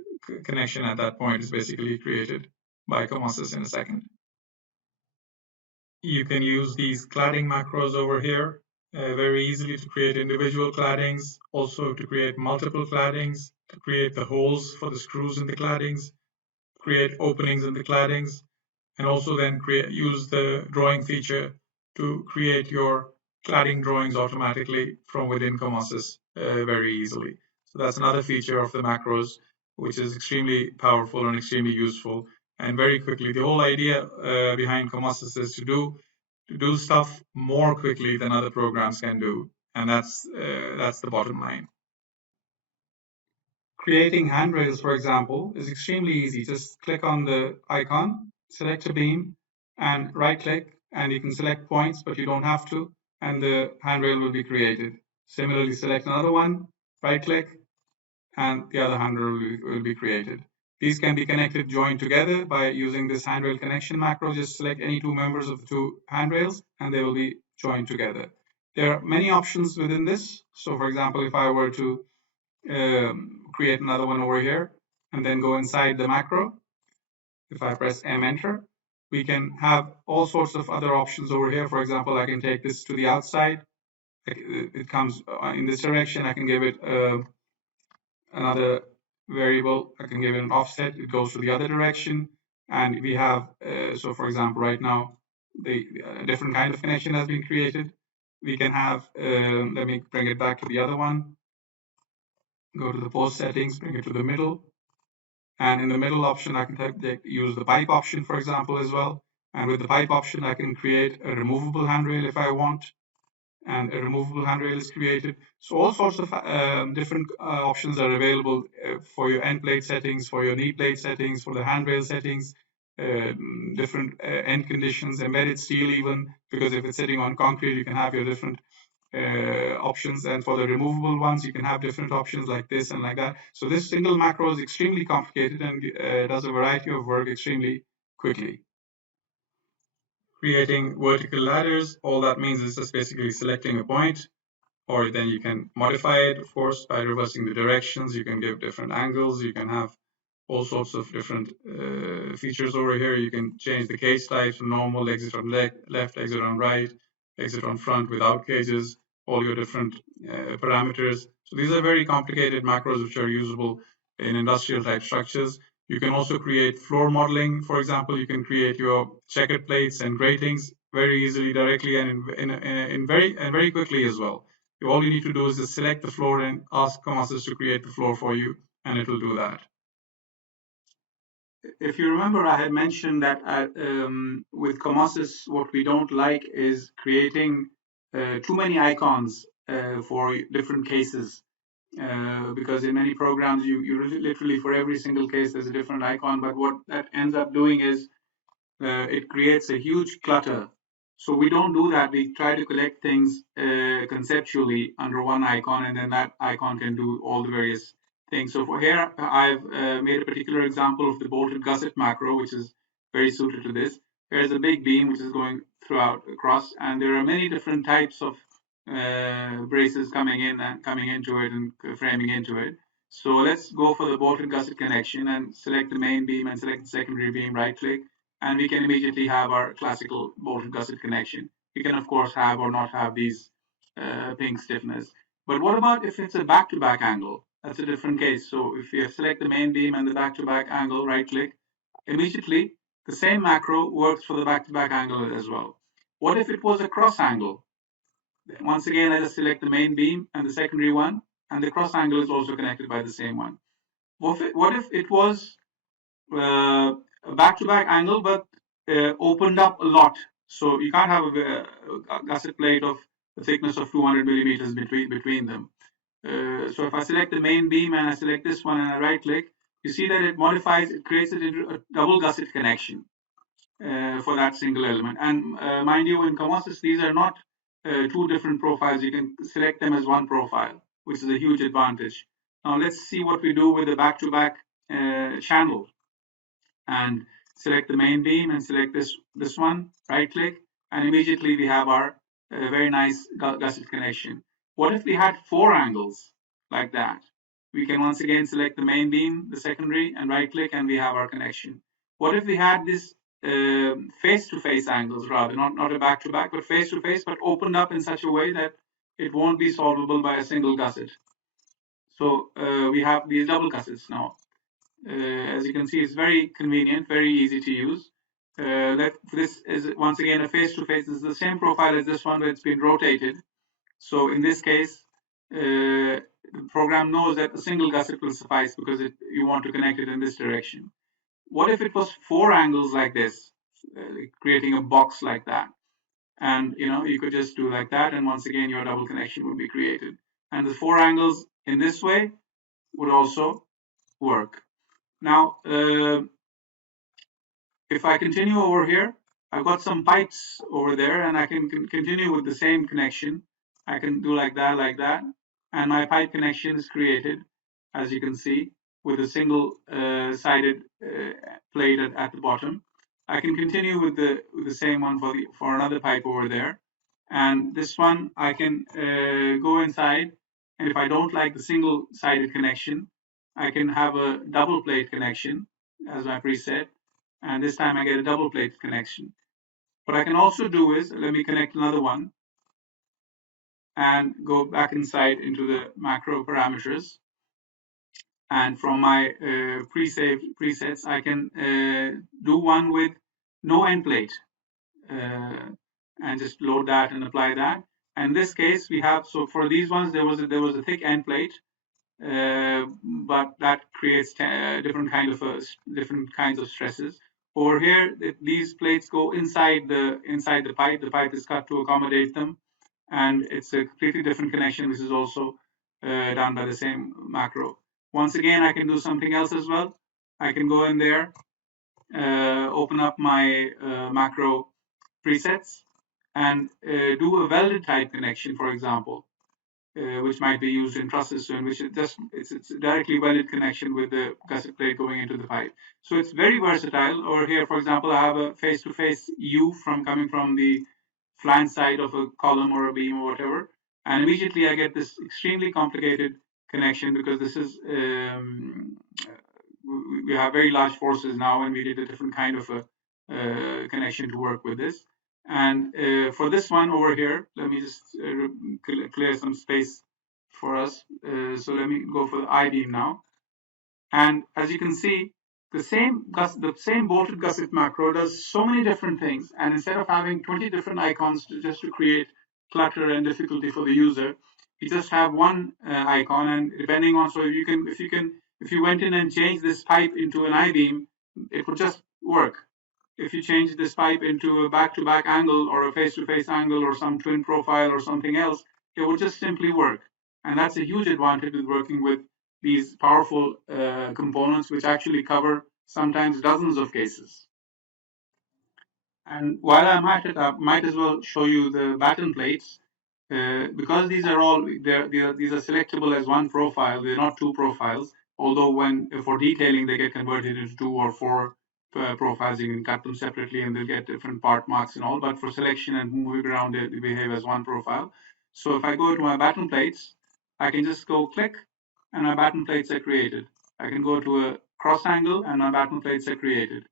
connection at that point is basically created by COMOSYS in a second. You can use these cladding macros over here, very easily to create individual claddings, also to create multiple claddings, to create the holes for the screws in the claddings, create openings in the claddings, and also then use the drawing feature to create your cladding drawings automatically from within COMOSYS very easily. So that's another feature of the macros, which is extremely powerful and extremely useful. And very quickly, the whole idea behind COMOSYS is to do stuff more quickly than other programs can do, and that's the bottom line. Creating handrails, for example, is extremely easy. Just click on the icon, select a beam, and right-click, and you can select points, but you don't have to, and the handrail will be created. Similarly, select another one, right-click, and the other handrail will be created. These can be connected, joined together by using this handrail connection macro. Just select any two members of the two handrails, and they will be joined together. There are many options within this. So, for example, if I were to create another one over here, and then go inside the macro. If I press M enter, we can have all sorts of other options over here. For example, I can take this to the outside. It comes in this direction. I can give it another variable. I can give it an offset. It goes to the other direction. And we have, so for example, right now, the different kind of connection has been created. We can have, let me bring it back to the other one. Go to the post settings, bring it to the middle. And in the middle option, I can use the pipe option, for example, as well. And with the pipe option, I can create a removable handrail if I want. And a removable handrail is created. So all sorts of different options are available for your end plate settings, for your knee plate settings, for the handrail settings, different end conditions, embedded steel even, because if it's sitting on concrete, you can have your different options, and for the removable ones you can have different options like this and like that. So this single macro is extremely complicated and does a variety of work extremely quickly. Creating vertical ladders, all that means is just basically selecting a point, or then you can modify it, of course, by reversing the directions. You can give different angles, you can have all sorts of different features over here. You can change the cage type to normal, exit on left, exit on right, exit on front without cages, all your different parameters. So these are very complicated macros which are usable in industrial type structures. You can also create floor modeling. For example, you can create your checkered plates and gratings very easily, directly, and very quickly as well. All you need to do is just select the floor and ask COMOSYS to create the floor for you, and it will do that. If you remember, I had mentioned that with COMOSYS, what we don't like is creating too many icons for different cases. Because in many programs, you literally for every single case, there's a different icon. But what that ends up doing is it creates a huge clutter. So we don't do that. We try to collect things conceptually under one icon, and then that icon can do all the various things. So for here, I've made a particular example of the bolted gusset macro, which is very suited to this. There's a big beam which is going throughout across, and there are many different types of braces coming in and coming into it and framing into it. So let's go for the bolted gusset connection and select the main beam and select the secondary beam, right click, and we can immediately have our classical bolted gusset connection. We can, of course, have or not have these pink stiffness. But what about if it's a back-to-back angle? That's a different case. So if you select the main beam and the back-to-back angle, right-click, immediately the same macro works for the back-to-back angle as well. What if it was a cross angle? Once again, I just select the main beam and the secondary one, and the cross angle is also connected by the same one. What if it was a back-to-back angle, but opened up a lot? So you can't have a gusset plate of a thickness of 200 millimeters between them. So if I select the main beam and I select this one and I right-click, you see that it modifies, it creates it into a double gusset connection for that single element. And mind you, in COMOSYS, these are not two different profiles. You can select them as one profile, which is a huge advantage. Now let's see what we do with the back-to-back channel. And select the main beam and select this one, right-click, and immediately we have our very nice gusset connection. What if we had 4 angles like that? We can once again select the main beam, the secondary, and right-click, and we have our connection. What if we had this face-to-face angles rather, not a back-to-back, but face-to-face, but opened up in such a way that it won't be solvable by a single gusset. So we have these double gussets now. As you can see, it's very convenient, very easy to use. This is once again a face-to-face. This is the same profile as this one, but it's been rotated. So in this case, the program knows that a single gusset will suffice because you want to connect it in this direction. What if it was 4 angles like this, creating a box like that? And you could just do like that, and once again your double connection would be created. And the 4 angles in this way would also work. Now, if I continue over here, I've got some pipes over there, and I can continue with the same connection. I can do like that, and my pipe connection is created, as you can see, with a single sided plate at the bottom. I can continue with the same one for another pipe over there, and this one I can go inside, and if I don't like the single sided connection, I can have a double plate connection as my preset, and this time I get a double plate connection. What I can also do is, let me connect another one and go back inside into the macro parameters. And from my pre-saved presets, I can do one with no end plate and just load that and apply that. And in this case, we have, so for these ones, there was a thick end plate, but that creates different kinds of stresses. Over here, these plates go inside the pipe. The pipe is cut to accommodate them, and it's a completely different connection. This is also done by the same macro. Once again, I can do something else as well. I can go in there, open up my macro presets, and do a welded type connection, for example, which might be used in trusses, in which it's directly welded connection with the gusset plate going into the pipe. So it's very versatile. Over here, for example, I have a face-to-face U coming from the flange side of a column or a beam or whatever, and immediately I get this extremely complicated connection because this is we have very large forces now, and we need a different kind of a connection to work with this. And for this one over here, let me just clear some space for us. So let me go for the I-beam now. And as you can see, the same bolted gusset macro does so many different things. And instead of having 20 different icons just to create clutter and difficulty for the user, you just have one icon. And depending on, so if you went in and changed this pipe into an I-beam, it would just work. If you change this pipe into a back-to-back angle or a face-to-face angle or some twin profile or something else, it will just simply work. And that's a huge advantage with working with these powerful components, which actually cover sometimes dozens of cases. And while I'm at it, I might as well show you the batten plates. Because these are selectable as one profile, they're not two profiles. Although for detailing they get converted into 2 or 4 profiles, you can cut them separately and they'll get different part marks and all. But for selection and moving around, they behave as one profile. So if I go to my batten plates, I can just go click, and my batten plates are created. I can go to a cross angle, and my batten plates are created.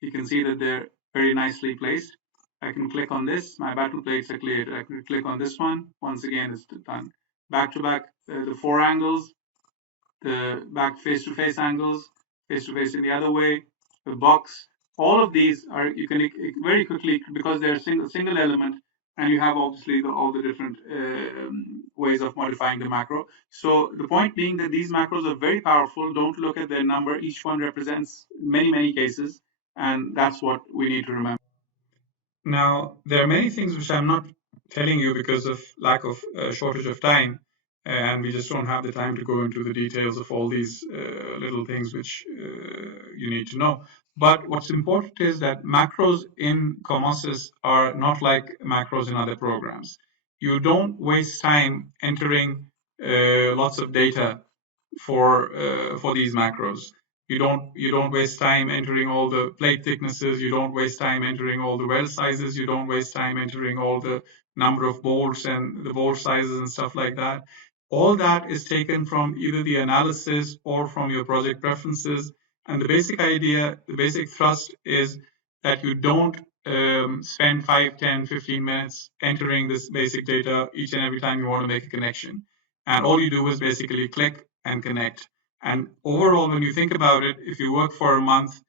You can see that they're very nicely placed. I can click on this, my batten plates are cleared. I can click on this one, once again it's done. Back to back, the 4 angles, the back face-to-face angles, face-to-face in the other way, the box, all of these are, you can very quickly, because they're single element, and you have obviously all the different ways of modifying the macro. So the point being that these macros are very powerful. Don't look at their number. Each one represents many cases, and that's what we need to remember. Now, there are many things which I'm not telling you because of lack of shortage of time, and we just don't have the time to go into the details of all these little things which you need to know. But what's important is that macros in COMOSYS are not like macros in other programs. You don't waste time entering lots of data for these macros. You don't waste time entering all the plate thicknesses. You don't waste time entering all the weld sizes. You don't waste time entering all the number of bolts and the bolt sizes and stuff like that. All that is taken from either the analysis or from your project preferences. And the basic idea, the basic thrust is that you don't spend 5, 10, 15 minutes entering this basic data each and every time you want to make a connection. And all you do is basically click and connect. And overall, when you think about it, if you work for a month,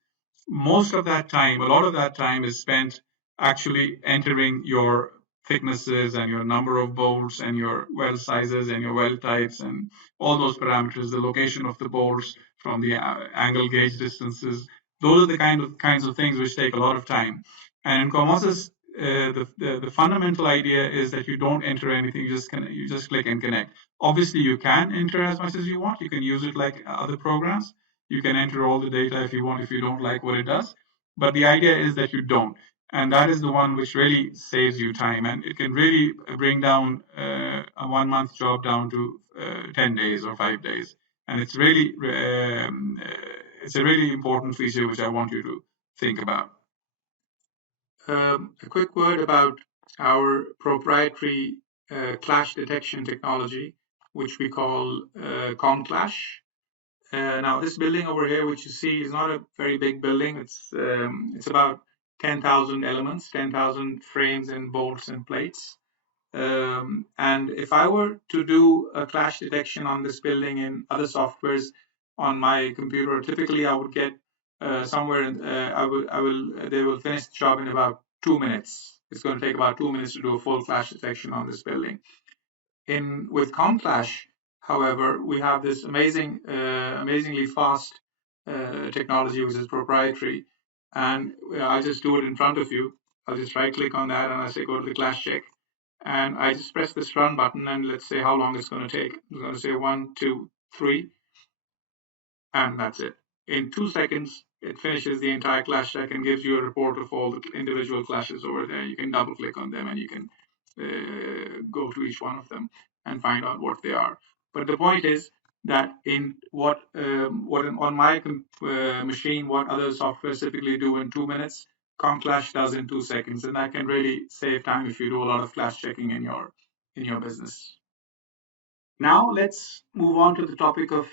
most of that time, a lot of that time is spent actually entering your thicknesses and your number of bolts and your weld sizes and your weld types and all those parameters, the location of the bolts from the angle gauge distances. Those are the kinds of things which take a lot of time. And in COMOSYS, the fundamental idea is that you don't enter anything, you just click and connect. Obviously, you can enter as much as you want. You can use it like other programs. You can enter all the data if you want, if you don't like what it does. But the idea is that you don't. And that is the one which really saves you time. And it can really bring down a 1 month job down to 10 days or 5 days. And it's a really important feature which I want you to think about. A quick word about our proprietary clash detection technology, which we call ComClash. Now, this building over here, which you see, is not a very big building. It's about 10,000 elements, 10,000 frames and bolts and plates. And if I were to do a clash detection on this building in other softwares on my computer, typically I would get somewhere. They will finish the job in about 2 minutes. It's going to take about 2 minutes to do a full clash detection on this building. With ComClash, however, we have this amazingly fast technology which is proprietary, and I'll just do it in front of you. I'll just right click on that and I say go to the clash check, and I just press this run button, and let's say how long it's going to take. I'm going to say 1, 2, 3, and that's it. In 2 seconds, it finishes the entire clash check and gives you a report of all the individual clashes over there. You can double click on them and you can go to each one of them and find out what they are. But the point is that in what on my machine, what other software typically do in 2 minutes, ComClash does in 2 seconds, and that can really save time if you do a lot of clash checking in your business. Now let's move on to the topic of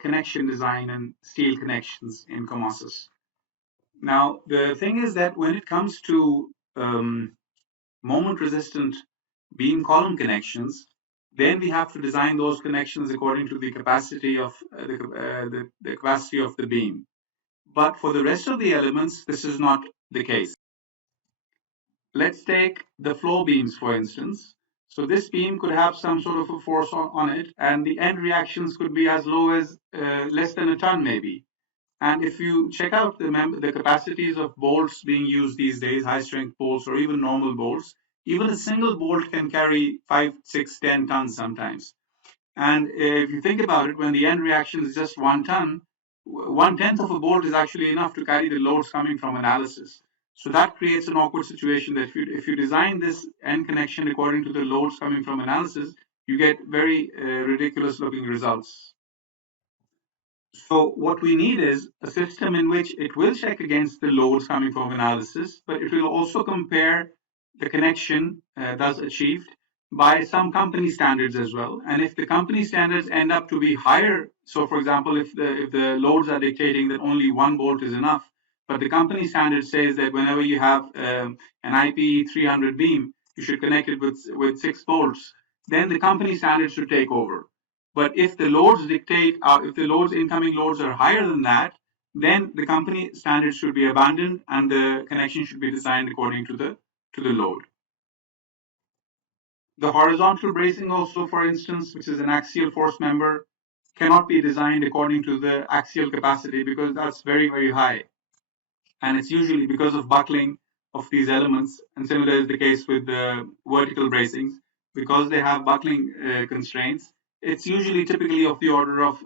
connection design and steel connections in COMOSYS. Now, the thing is that when it comes to moment resistant beam column connections, then we have to design those connections according to the capacity of the capacity of the beam. But for the rest of the elements, this is not the case. Let's take the flow beams, for instance. So this beam could have some sort of a force on it, and the end reactions could be as low as less than a ton, maybe. And if you check out the capacities of bolts being used these days, high strength bolts or even normal bolts, even a single bolt can carry 5, 6, 10 tons sometimes. And if you think about it, when the end reaction is just 1 ton, 1/10 of a bolt is actually enough to carry the loads coming from analysis. So that creates an awkward situation that if you design this end connection according to the loads coming from analysis, you get very ridiculous looking results. So what we need is a system in which it will check against the loads coming from analysis, but it will also compare the connection thus achieved by some company standards as well. And if the company standards end up to be higher, so for example, if the loads are dictating that only 1 bolt is enough, but the company standard says that whenever you have an IP 300 beam, you should connect it with 6 bolts, then the company standard should take over. But if the loads dictate, if the incoming loads are higher than that, then the company standards should be abandoned and the connection should be designed according to the load. The horizontal bracing also, for instance, which is an axial force member, cannot be designed according to the axial capacity because that's very, very high. And it's usually because of buckling of these elements, and similar is the case with the vertical bracings, because they have buckling constraints. It's usually typically of the order of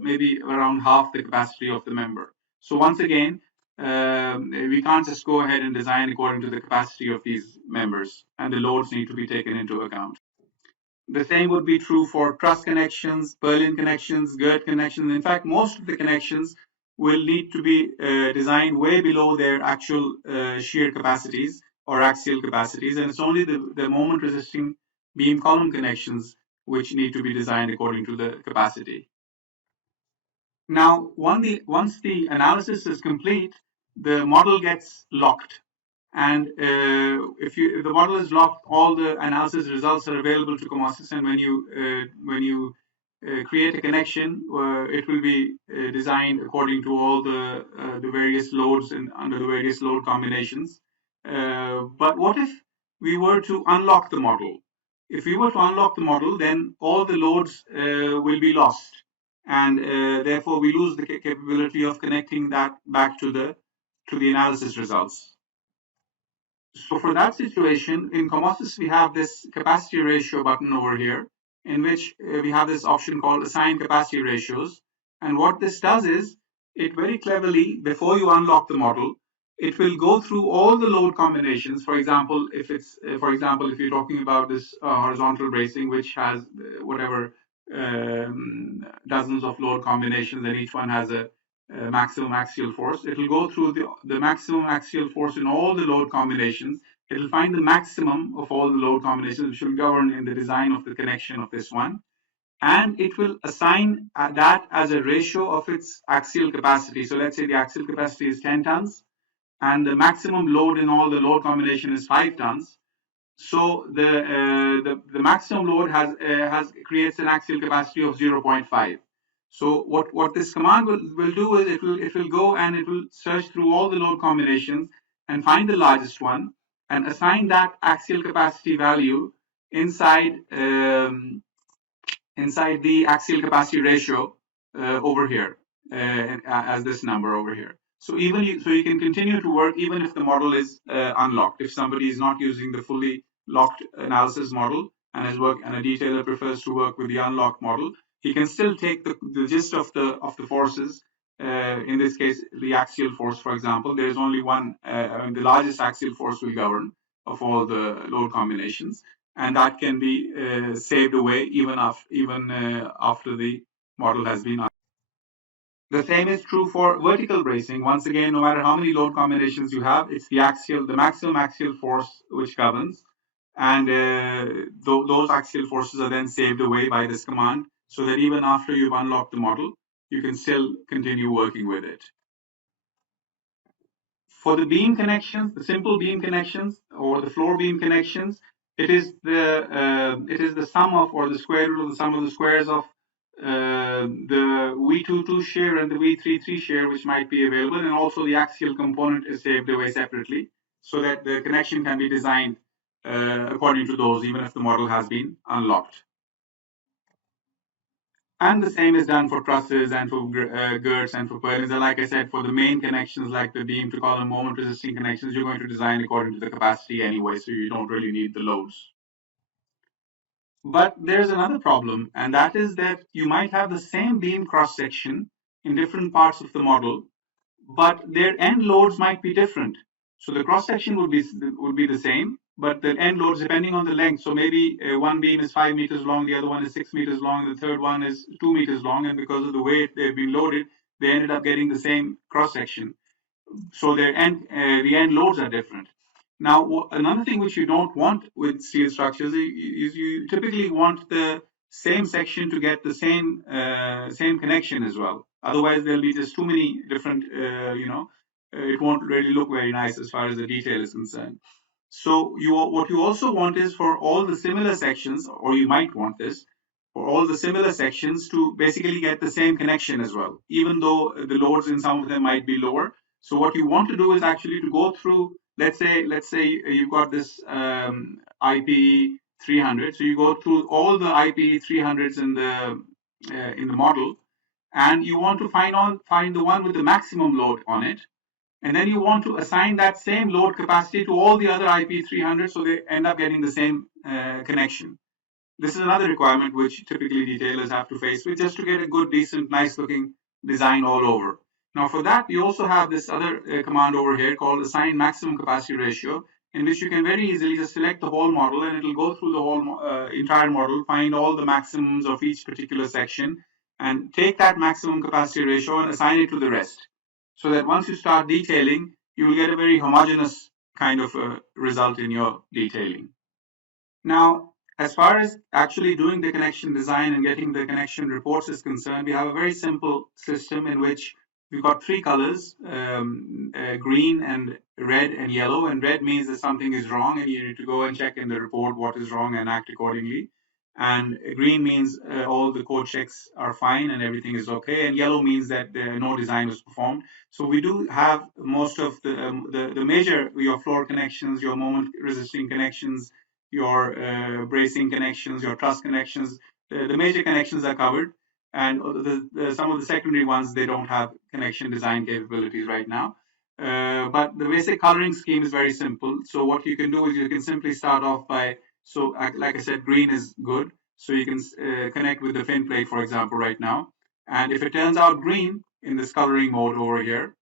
maybe around half the capacity of the member. So once again, we can't just go ahead and design according to the capacity of these members, and the loads need to be taken into account. The same would be true for truss connections, purlin connections, girth connections. In fact, most of the connections will need to be designed way below their actual shear capacities or axial capacities, and it's only the moment resisting beam column connections which need to be designed according to the capacity. Now, once the analysis is complete, the model gets locked. And if the model is locked, all the analysis results are available to COMOSYS. And when you create a connection, it will be designed according to all the various loads and under the various load combinations. But what if we were to unlock the model? If we were to unlock the model, then all the loads will be lost, and therefore we lose the capability of connecting that back to the analysis results. So for that situation, in COMOSYS, we have this capacity ratio button over here, in which we have this option called assign capacity ratios. And what this does is, it very cleverly, before you unlock the model, it will go through all the load combinations. For example, if you're talking about this horizontal bracing, which has whatever dozens of load combinations, and each one has a maximum axial force. It will go through the maximum axial force in all the load combinations. It will find the maximum of all the load combinations, which will govern in the design of the connection of this one. And it will assign that as a ratio of its axial capacity. So let's say the axial capacity is 10 tons, and the maximum load in all the load combination is 5 tons. So the maximum load has creates an axial capacity of 0.5. So what this command will do is it will go and it will search through all the load combinations and find the largest one and assign that axial capacity value inside inside the axial capacity ratio over here as this number over here. So you can continue to work even if the model is unlocked. If somebody is not using the fully locked analysis model and a detailer prefers to work with the unlocked model, he can still take the gist of the forces. In this case, the axial force, for example, there is only one. The largest axial force will govern of all the load combinations, and that can be saved away even after the model has been. The same is true for vertical bracing. Once again, no matter how many load combinations you have, it's the maximum axial force which governs, and those axial forces are then saved away by this command, so that even after you've unlocked the model, you can still continue working with it. For the beam connections, the simple beam connections or the floor beam connections, it is the sum of, or the square root of the sum of the squares of the V22 shear and the V33 shear, which might be available, and also the axial component is saved away separately, so that the connection can be designed according to those, even if the model has been unlocked. And the same is done for trusses and for girts and for purlins. And like I said, for the main connections like the beam to column moment resisting connections, you're going to design according to the capacity anyway, so you don't really need the loads. But there's another problem, and that is that you might have the same beam cross section in different parts of the model, but their end loads might be different. So the cross section would be the same, but the end loads depending on the length. So maybe one beam is 5 meters long, the other one is 6 meters long, and the third one is 2 meters long, and because of the way they've been loaded, they ended up getting the same cross section. So the end loads are different. Now, another thing which you don't want with steel structures is you typically want the same section to get the same connection as well. Otherwise, there'll be just too many different, it won't really look very nice as far as the detail is concerned. So what you also want is for all the similar sections, or you might want this, for all the similar sections to basically get the same connection as well, even though the loads in some of them might be lower. So what you want to do is actually to go through, let's say you've got this IPE 300. So you go through all the IPE 300s in the model, and you want to find the one with the maximum load on it. And then you want to assign that same load capacity to all the other IP 300, so they end up getting the same connection. This is another requirement which typically detailers have to face with, just to get a good, decent, nice looking design all over. Now for that, we also have this other command over here called assign maximum capacity ratio, in which you can very easily just select the whole model, and it will go through the whole entire model, find all the maximums of each particular section, and take that maximum capacity ratio and assign it to the rest. So that once you start detailing, you will get a very homogeneous kind of result in your detailing. Now, as far as actually doing the connection design and getting the connection reports is concerned, we have a very simple system in which we've got three colors, green and red and yellow. And red means that something is wrong and you need to go and check in the report what is wrong and act accordingly. And green means all the code checks are fine and everything is okay. And yellow means that no design was performed. So we do have most of the major, your floor connections, your moment resisting connections, your bracing connections, your truss connections. The major connections are covered, and some of the secondary ones, they don't have connection design capabilities right now. But the basic coloring scheme is very simple. So what you can do is you can simply start off by, so like I said, green is good. So you can connect with the fin plate, for example, right now. And if it turns out green in this coloring mode over here,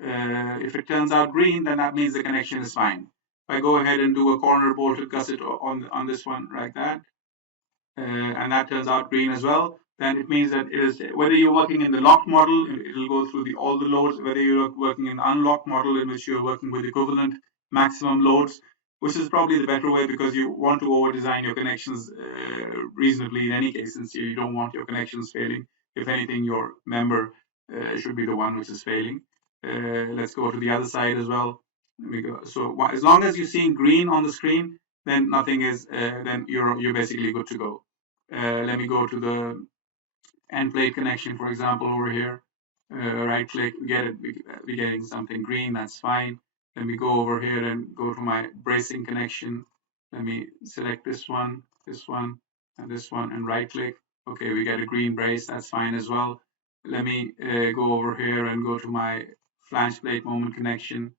if it turns out green, then that means the connection is fine. If I go ahead and do a corner bolted gusset on this one like that, and that turns out green as well, then it means that it is, whether you're working in the locked model, it'll go through all the loads, whether you're working in unlocked model in which you're working with equivalent maximum loads, which is probably the better way because you want to over design your connections reasonably in any case, since you don't want your connections failing. If anything, your member should be the one which is failing. Let's go to the other side as well. Let me go. So as long as you're seeing green on the screen, then nothing is, then you're basically good to go. Let me go to the end plate connection, for example, over here. Right click, we get it, we're getting something green, that's fine. Let me go over here and go to my bracing connection. Let me select this one, and this one, and right click. Okay, we get a green brace, that's fine as well. Let me go over here and go to my flange plate moment connection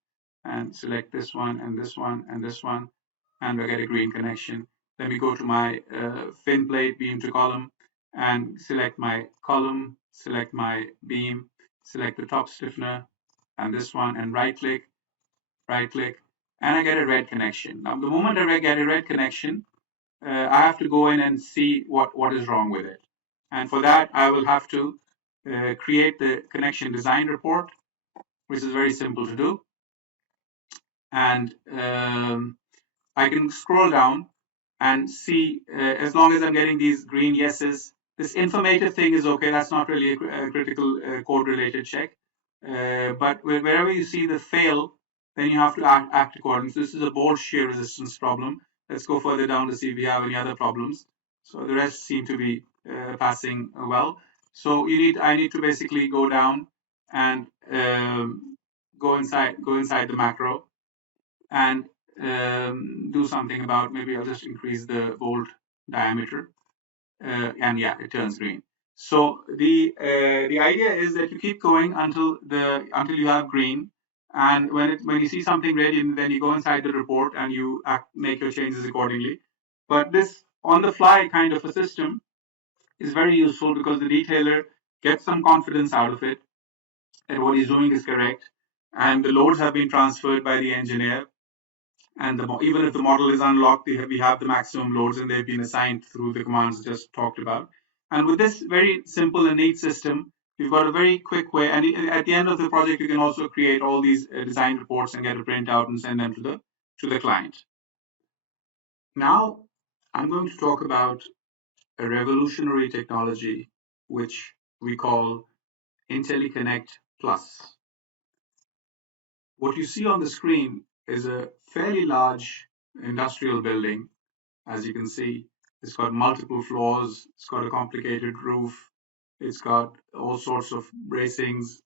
and select this one, and this one, and this one, and I get a green connection. Let me go to my fin plate beam to column and select my column, select my beam, select the top stiffener and this one, and right click, and I get a red connection. Now, the moment I get a red connection, I have to go in and see what is wrong with it. And for that, I will have to create the connection design report, which is very simple to do. And I can scroll down and see, as long as I'm getting these green yeses, this informative thing is okay. That's not really a critical code related check. But wherever you see the fail, then you have to act accordingly. So this is a bolt shear resistance problem. Let's go further down to see if we have any other problems. So the rest seem to be passing well. So I need to basically go down and go inside the macro and do something about, maybe I'll just increase the bolt diameter, and yeah, it turns green. So the idea is that you keep going until you have green, and when you see something red, then you go inside the report and you make your changes accordingly. But this on the fly kind of a system is very useful because the detailer gets some confidence out of it that what he's doing is correct, and the loads have been transferred by the engineer, and even if the model is unlocked, we have the maximum loads and they've been assigned through the commands just talked about. And with this very simple and neat system, you've got a very quick way. And at the end of the project, you can also create all these design reports and get a printout and send them to the client. Now, I'm going to talk about a revolutionary technology which we call IntelliConnect Plus. What you see on the screen is a fairly large industrial building. As you can see, it's got multiple floors, it's got a complicated roof, it's got all sorts of bracings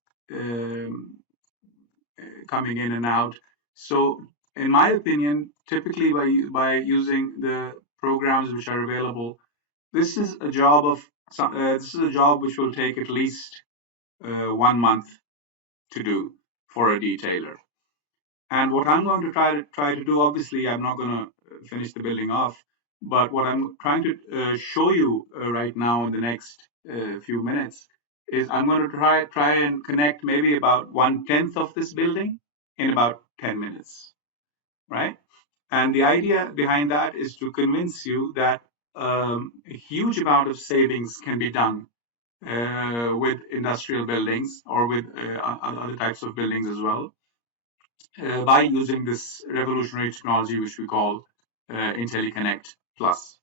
coming in and out. So, in my opinion, typically by using the programs which are available, this is a job which will take at least 1 month to do for a detailer. And what I'm going to try to do, obviously, I'm not going to finish the building off, but what I'm trying to show you right now in the next few minutes is I'm going to try and connect maybe about 1/10 of this building in about 10 minutes, right? And the idea behind that is to convince you that a huge amount of savings can be done with industrial buildings or with other types of buildings as well by using this revolutionary technology, which we call IntelliConnect Plus.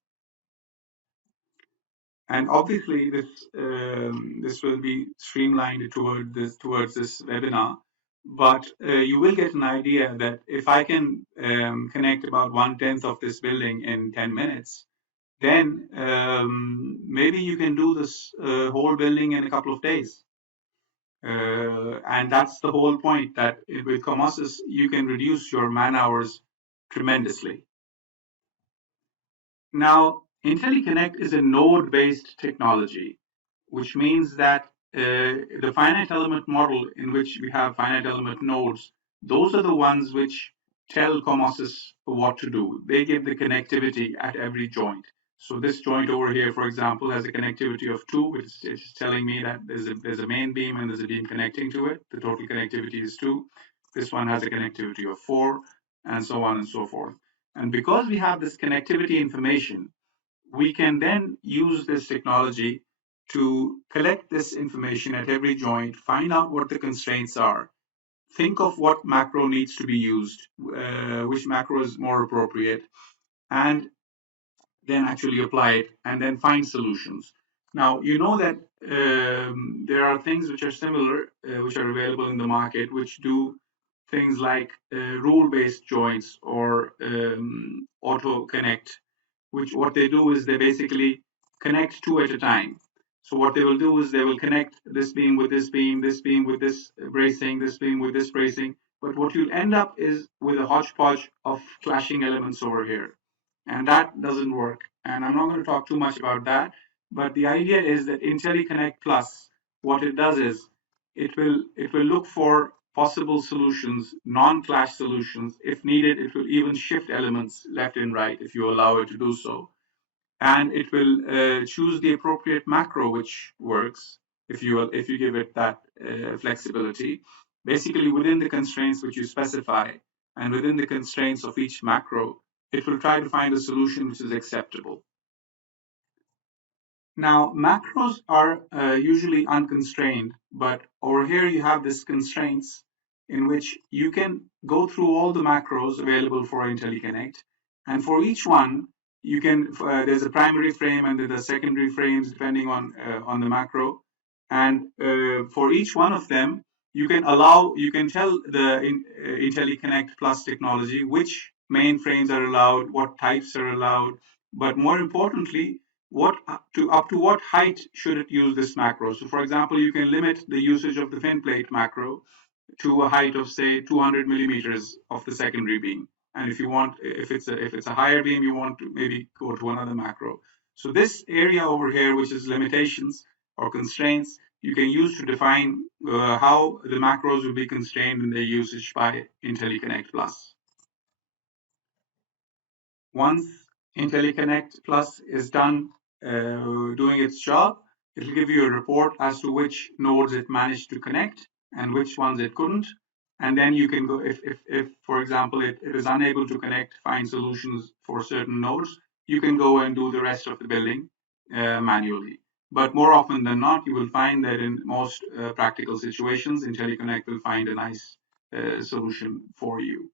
And obviously, this will be streamlined towards this webinar. But you will get an idea that if I can connect about 1/10 of this building in 10 minutes, then maybe you can do this whole building in a couple of days. And that's the whole point, that with COMOSYS, you can reduce your man hours tremendously. Now, IntelliConnect is a node-based technology, which means that the finite element model in which we have finite element nodes, those are the ones which tell COMOSYS what to do. They give the connectivity at every joint. So this joint over here, for example, has a connectivity of 2, which is telling me that there's a main beam and there's a beam connecting to it. The total connectivity is 2. This one has a connectivity of 4, and so on and so forth. And because we have this connectivity information, we can then use this technology to collect this information at every joint, find out what the constraints are, think of what macro needs to be used, which macro is more appropriate, and then actually apply it and then find solutions. Now, you know that there are things which are similar, which are available in the market, which do things like rule-based joints or auto connect, which what they do is they basically connect 2 at a time. So what they will do is they will connect this beam with this beam, this beam with this bracing, this beam with this bracing. But what you'll end up is with a hodgepodge of clashing elements over here. And that doesn't work. And I'm not going to talk too much about that. But the idea is that IntelliConnect Plus, what it does is it will look for possible solutions, non-clash solutions. If needed, it will even shift elements left and right if you allow it to do so. And it will choose the appropriate macro which works if you give it that flexibility. Basically, within the constraints which you specify and within the constraints of each macro, it will try to find a solution which is acceptable. Now, macros are usually unconstrained, but over here you have this constraints in which you can go through all the macros available for IntelliConnect, and for each one, you can there's a primary frame and then the secondary frames depending on the macro, and for each one of them, you can tell the IntelliConnect Plus technology which main frames are allowed, what types are allowed, but more importantly, up to what height should it use this macro. So for example, you can limit the usage of the fin plate macro to a height of say 200 millimeters of the secondary beam. And if it's a higher beam, you want to maybe go to another macro. So this area over here, which is limitations or constraints, you can use to define how the macros will be constrained in their usage by IntelliConnect Plus. Once IntelliConnect Plus is done doing its job, it'll give you a report as to which nodes it managed to connect and which ones it couldn't. And then you can go, if for example, it is unable to connect, find solutions for certain nodes, you can go and do the rest of the building manually. But more often than not, you will find that in most practical situations, IntelliConnect will find a nice solution for you.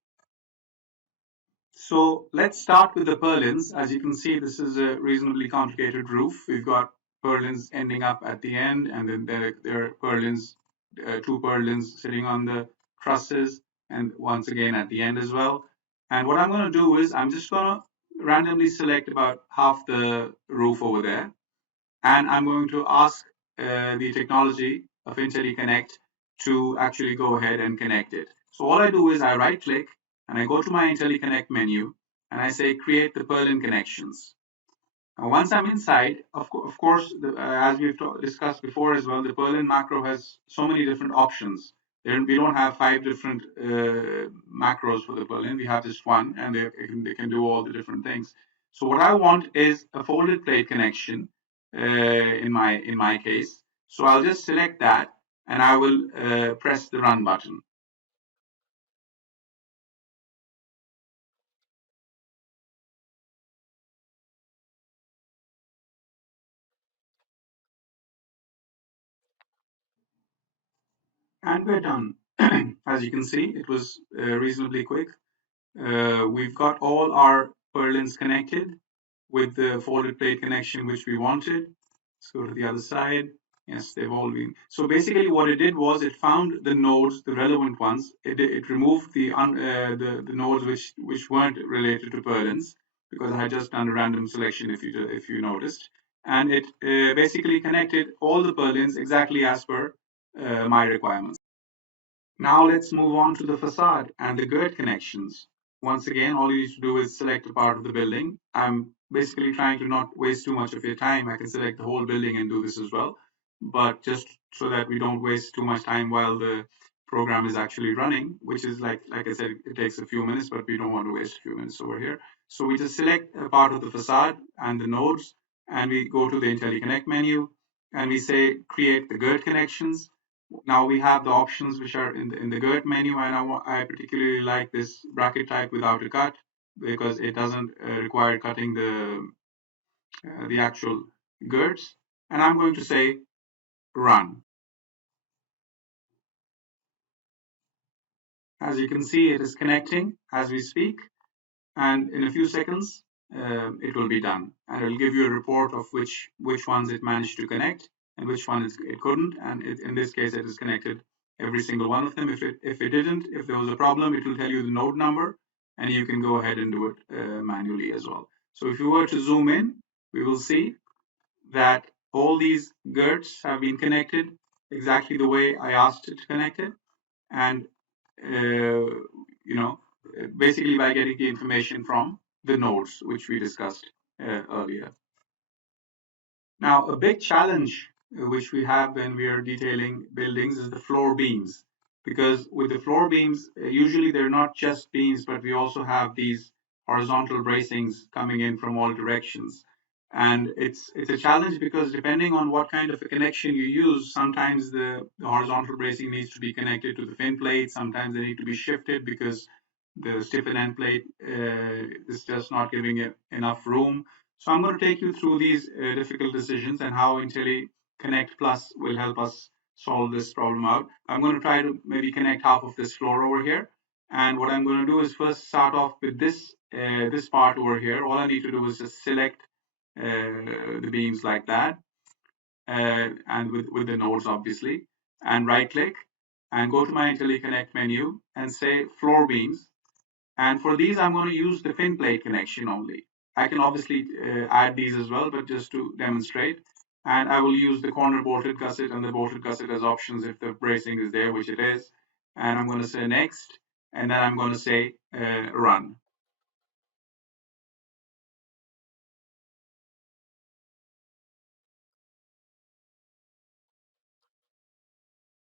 So let's start with the purlins. As you can see, this is a reasonably complicated roof. We've got purlins ending up at the end, and then there are purlins, 2 purlins sitting on the trusses, and once again at the end as well. And what I'm going to do is I'm just going to randomly select about half the roof over there, and I'm going to ask the technology of IntelliConnect to actually go ahead and connect it. So all I do is I right click and I go to my IntelliConnect menu and I say create the Perlin connections. Now, once I'm inside, of course, as we've discussed before as well, the Perlin macro has so many different options. We don't have 5 different macros for the Perlin. We have just one, and they can do all the different things. So what I want is a folded plate connection in my case. So I'll just select that, and I will press the run button. And we're done. As you can see, it was reasonably quick. We've got all our purlins connected with the folded plate connection which we wanted. Let's go to the other side. Yes, they've all been. So basically, what it did was it found the nodes, the relevant ones. It removed the nodes which weren't related to purlins, because I had just done a random selection, if you noticed, and it basically connected all the purlins exactly as per my requirements. Now let's move on to the facade and the gird connections. Once again, all you need to do is select a part of the building. I'm basically trying to not waste too much of your time. I can select the whole building and do this as well, but just so that we don't waste too much time while the program is actually running, which is like I said, it takes a few minutes, but we don't want to waste a few minutes over here. So we just select a part of the facade and the nodes, and we go to the IntelliConnect menu, and we say create the gird connections. Now we have the options which are in the gird menu, and I particularly like this bracket type without a cut, because it doesn't require cutting the actual girds. And I'm going to say run. As you can see, it is connecting as we speak, and in a few seconds it will be done, and it will give you a report of which ones it managed to connect and which ones it couldn't. And in this case, it is connected every single one of them. If it didn't, if there was a problem, it will tell you the node number, and you can go ahead and do it manually as well. So if you were to zoom in, we will see that all these girds have been connected exactly the way I asked it to connect it, and you know, basically by getting the information from the nodes which we discussed earlier. Now, a big challenge which we have when we are detailing buildings is the floor beams, because with the floor beams, usually they're not just beams, but we also have these horizontal bracings coming in from all directions. And it's a challenge because depending on what kind of a connection you use, sometimes the horizontal bracing needs to be connected to the fin plate, sometimes they need to be shifted because the stiffen end plate is just not giving it enough room. So I'm going to take you through these difficult decisions and how IntelliConnect Plus will help us solve this problem out. I'm going to try to maybe connect half of this floor over here. And what I'm going to do is first start off with this part over here. All I need to do is just select the beams like that, and with the nodes obviously, and right click and go to my IntelliConnect menu and say floor beams. And for these, I'm going to use the fin plate connection only. I can obviously add these as well, but just to demonstrate. And I will use the corner bolted gusset and the bolted gusset as options if the bracing is there, which it is. And I'm going to say next, and then I'm going to say run.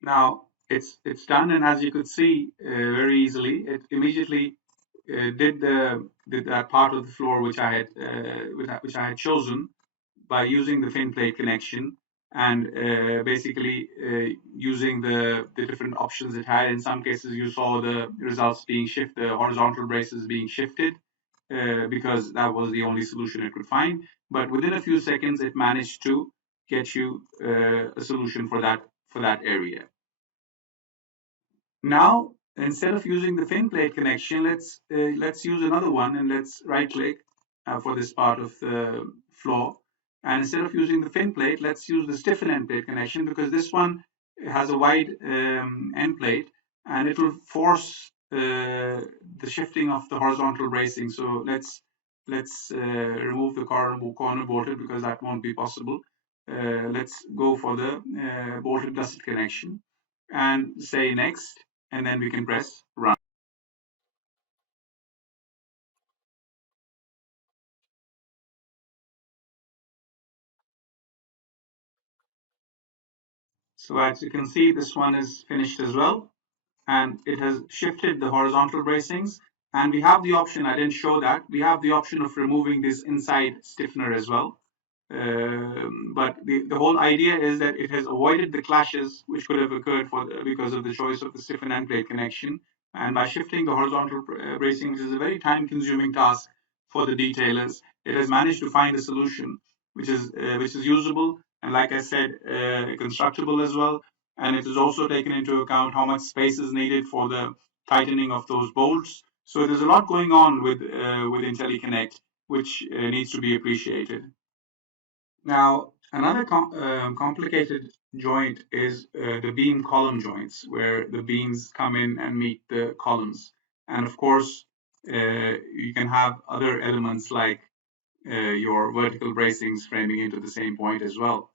Now it's done, and as you could see very easily, it immediately did that part of the floor which I had chosen by using the fin plate connection, and basically using the different options it had. In some cases, you saw the results being shifted, the horizontal braces being shifted, because that was the only solution it could find. But within a few seconds, it managed to get you a solution for that area. Now, instead of using the fin plate connection, let's use another one, and let's right click for this part of the floor. And instead of using the fin plate, let's use the stiffen end plate connection, because this one has a wide end plate, and it will force the shifting of the horizontal bracing. So let's remove the corner bolted, because that won't be possible. Let's go for the bolted gusset connection and say next, and then we can press run. So as you can see, this one is finished as well, and it has shifted the horizontal bracings. And we have the option, I didn't show that, we have the option of removing this inside stiffener as well. But the whole idea is that it has avoided the clashes which could have occurred because of the choice of the stiffen end plate connection. And by shifting the horizontal bracing, which is a very time consuming task for the detailers, it has managed to find a solution which is usable, and like I said, constructible as well. And it is also taken into account how much space is needed for the tightening of those bolts. So there's a lot going on with IntelliConnect, which needs to be appreciated. Now, Another complicated joint is the beam column joints, where the beams come in and meet the columns. And of course, you can have other elements like your vertical bracings framing into the same point as well.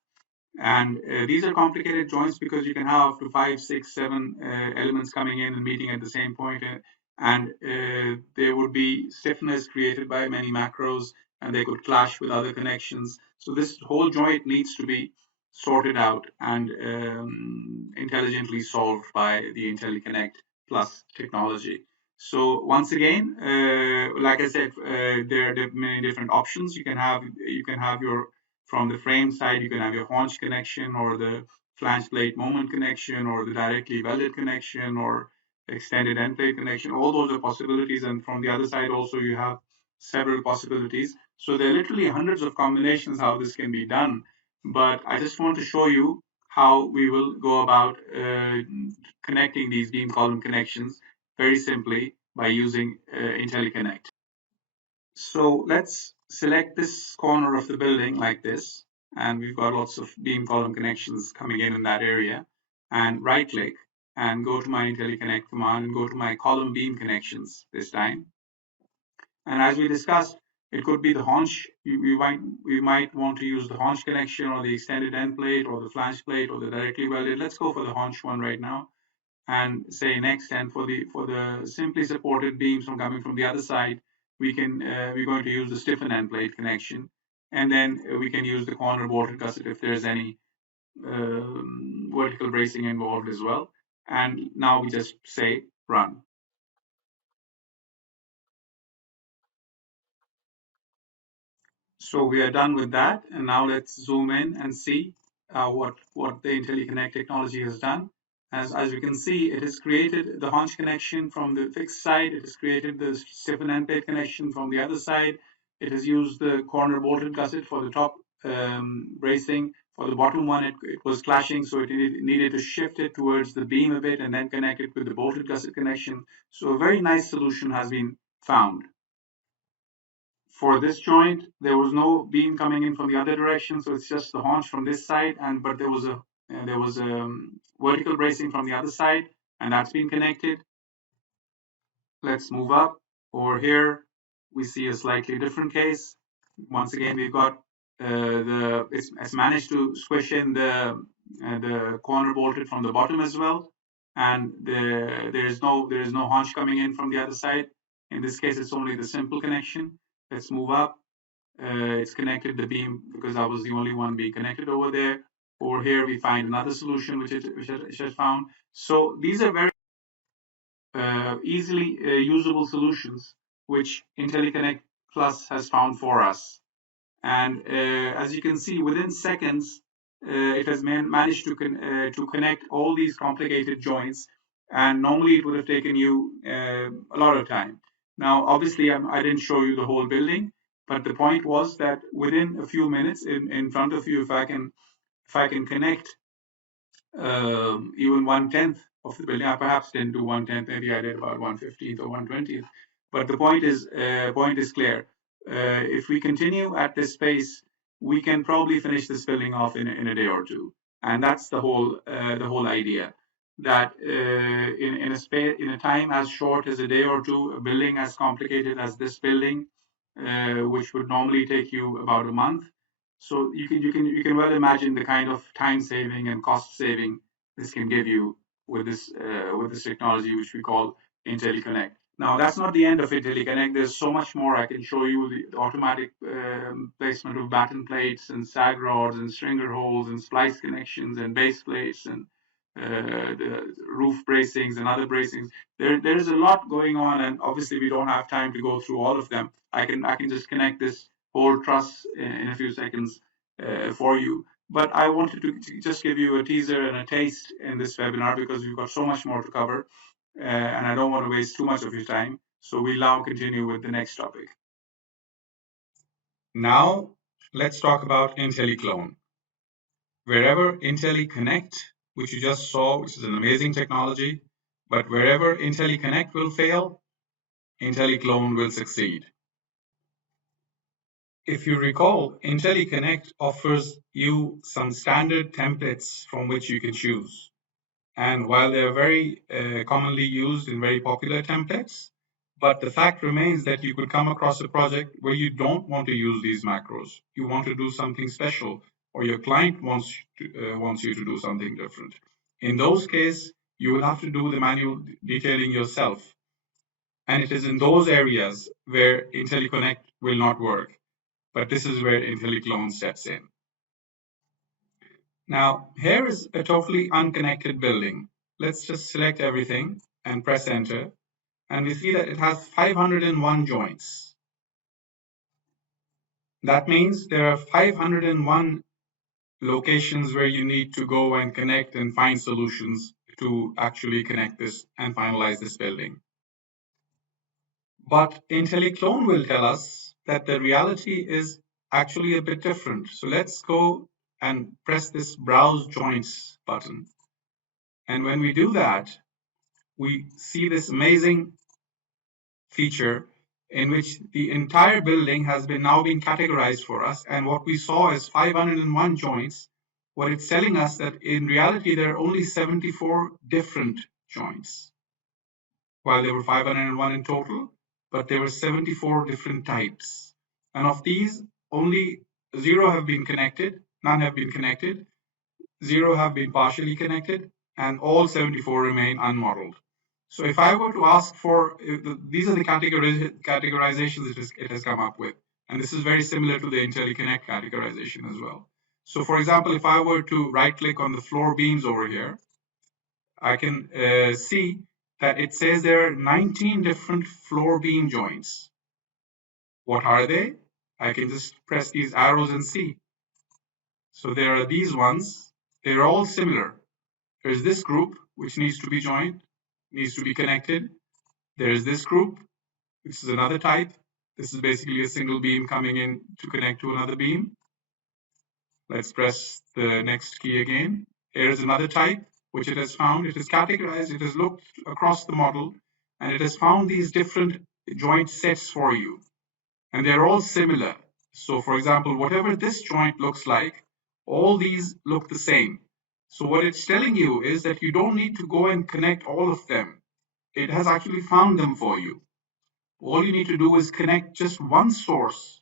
And these are complicated joints because you can have up to 5, 6, 7 elements coming in and meeting at the same point, and there would be stiffness created by many macros, and they could clash with other connections. So this whole joint needs to be sorted out and intelligently solved by the IntelliConnect Plus technology. So once again, like I said, there are many different options. You can have your from the frame side, you can have your haunch connection or the flange plate moment connection or the directly welded connection or extended end plate connection. All those are possibilities. And from the other side also, you have several possibilities. So there are literally hundreds of combinations how this can be done. But I just want to show you how we will go about connecting these beam column connections very simply by using IntelliConnect. So let's select this corner of the building like this, and we've got lots of beam column connections coming in that area, and right click and go to my IntelliConnect command and go to my column beam connections this time. And as we discussed, it could be the haunch. We might want to use the haunch connection or the extended end plate or the flange plate or the directly welded. Let's go for the haunch one right now and say next. And for the simply supported beams from coming from the other side, we're going to use the stiffen end plate connection, and then we can use the corner bolted gusset if there's any vertical bracing involved as well. And now we just say run. So we are done with that, and now let's zoom in and see what the IntelliConnect technology has done. As you can see, it has created the haunch connection from the fixed side. It has created the stiffen end plate connection from the other side. It has used the corner bolted gusset for the top bracing. For the bottom one, it was clashing, so it needed to shift it towards the beam a bit and then connect it with the bolted gusset connection. So a very nice solution has been found. For this joint, there was no beam coming in from the other direction, so it's just the haunch from this side, and but there was a vertical bracing from the other side, and that's been connected. Let's move up. Over here, we see a slightly different case. Once again, we've got it's managed to squish in the corner bolted from the bottom as well, and there is no haunch coming in from the other side. In this case, it's only the simple connection. Let's move up. It's connected the beam because I was the only one being connected over there. Over here, we find another solution which I found. So these are very easily usable solutions which IntelliConnect Plus has found for us. And as you can see, within seconds, it has managed to connect all these complicated joints. And normally it would have taken you a lot of time. Now, obviously, I didn't show you the whole building, but the point was that within a few minutes in front of you, if I can connect even 1/10 of the building. I perhaps didn't do 1/10, maybe I did about 1/15 or 1/20. But the point is clear. If we continue at this pace, we can probably finish this building off in a day or two. And that's the whole idea. That in a time as short as a day or two, a building as complicated as this building, which would normally take you about a month, so you can well imagine the kind of time saving and cost saving this can give you with this technology which we call IntelliConnect. Now that's not the end of IntelliConnect. There's so much more. I can show you the automatic placement of batten plates and sag rods and stringer holes and splice connections and base plates and the roof bracings and other bracings. There is a lot going on, and obviously we don't have time to go through all of them. I can just connect this whole truss in a few seconds for you. But I wanted to just give you a teaser and a taste in this webinar because we've got so much more to cover, and I don't want to waste too much of your time. So we'll now continue with the next topic. Now, let's talk about IntelliClone. Wherever IntelliConnect, which you just saw, which is an amazing technology, but wherever IntelliConnect will fail, IntelliClone will succeed. if you recall, IntelliConnect offers you some standard templates from which you can choose. And while they're very commonly used and very popular templates, but the fact remains that you could come across a project where you don't want to use these macros. You want to do something special, or your client wants you to do something different. In those cases, you will have to do the manual detailing yourself. And it is in those areas where IntelliConnect will not work. But this is where IntelliClone steps in. Now, here is a totally unconnected building. Let's just select everything and press enter. And we see that it has 501 joints. That means there are 501 locations where you need to go and connect and find solutions to actually connect this and finalize this building. But IntelliClone will tell us that the reality is actually a bit different. So let's go and press this Browse Joints button. And when we do that, we see this amazing feature in which the entire building has now been categorized for us. And what we saw is 501 joints. What it's telling us that in reality, there are only 74 different joints. While there were 501 in total, but there were 74 different types. And of these, only 0 have been connected, none have been connected, 0 have been partially connected, and all 74 remain unmodeled. So if I were to ask for, these are the categorizations it has come up with. And this is very similar to the IntelliConnect categorization as well. So for example, if I were to right click on the floor beams over here, I can see that it says there are 19 different floor beam joints. What are they? I can just press these arrows and see. So there are these ones. They're all similar. There's this group, which needs to be joined, needs to be connected. There's this group, which is another type. This is basically a single beam coming in to connect to another beam. Let's press the next key again. Here's another type, which it has found. It is categorized, it has looked across the model, and it has found these different joint sets for you. And they're all similar. So for example, whatever this joint looks like, all these look the same. So what it's telling you is that you don't need to go and connect all of them. It has actually found them for you. All you need to do is connect just one source.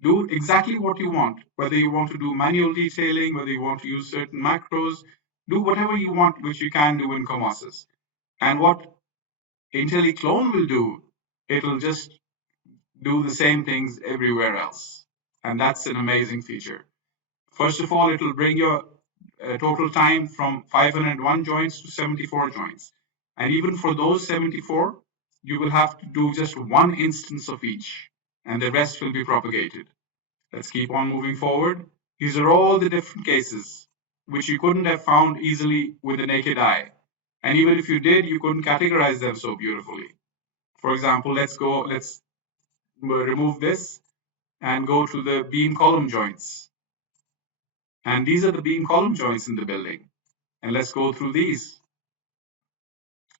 Do exactly what you want, whether you want to do manual detailing, whether you want to use certain macros, do whatever you want, which you can do in COMOSYS. And what IntelliClone will do, it'll just do the same things everywhere else. And that's an amazing feature. First of all, it'll bring your total time from 501 joints to 74 joints. And even for those 74, you will have to do just one instance of each, and the rest will be propagated. Let's keep on moving forward. These are all the different cases which you couldn't have found easily with the naked eye. And even if you did, you couldn't categorize them so beautifully. For example, let's remove this and go to the beam column joints. And these are the beam column joints in the building. And let's go through these.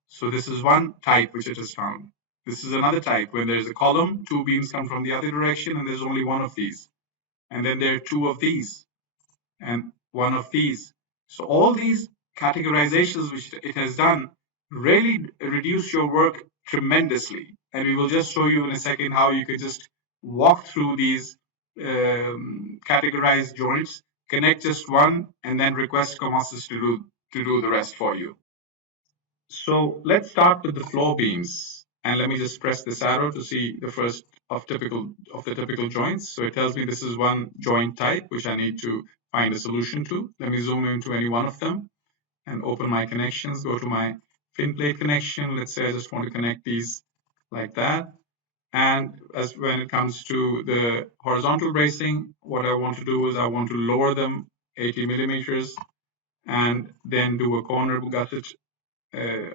So this is one type which it has found. This is another type. When there's a column, 2 beams come from the other direction, and there's only 1 of these. And then there are 2 of these, and 1 of these. So all these categorizations which it has done really reduce your work tremendously. And we will just show you in a second how you could just walk through these categorized joints, connect just one, and then request COMOSYS to do the rest for you. So let's start with the floor beams. And let me just press this arrow to see the first of the typical joints. So it tells me this is one joint type, which I need to find a solution to. Let me zoom into any one of them and open my connections, go to my fin plate connection. Let's say I just want to connect these like that. And as when it comes to the horizontal bracing, what I want to do is I want to lower them 80 millimeters and then do a corner gusset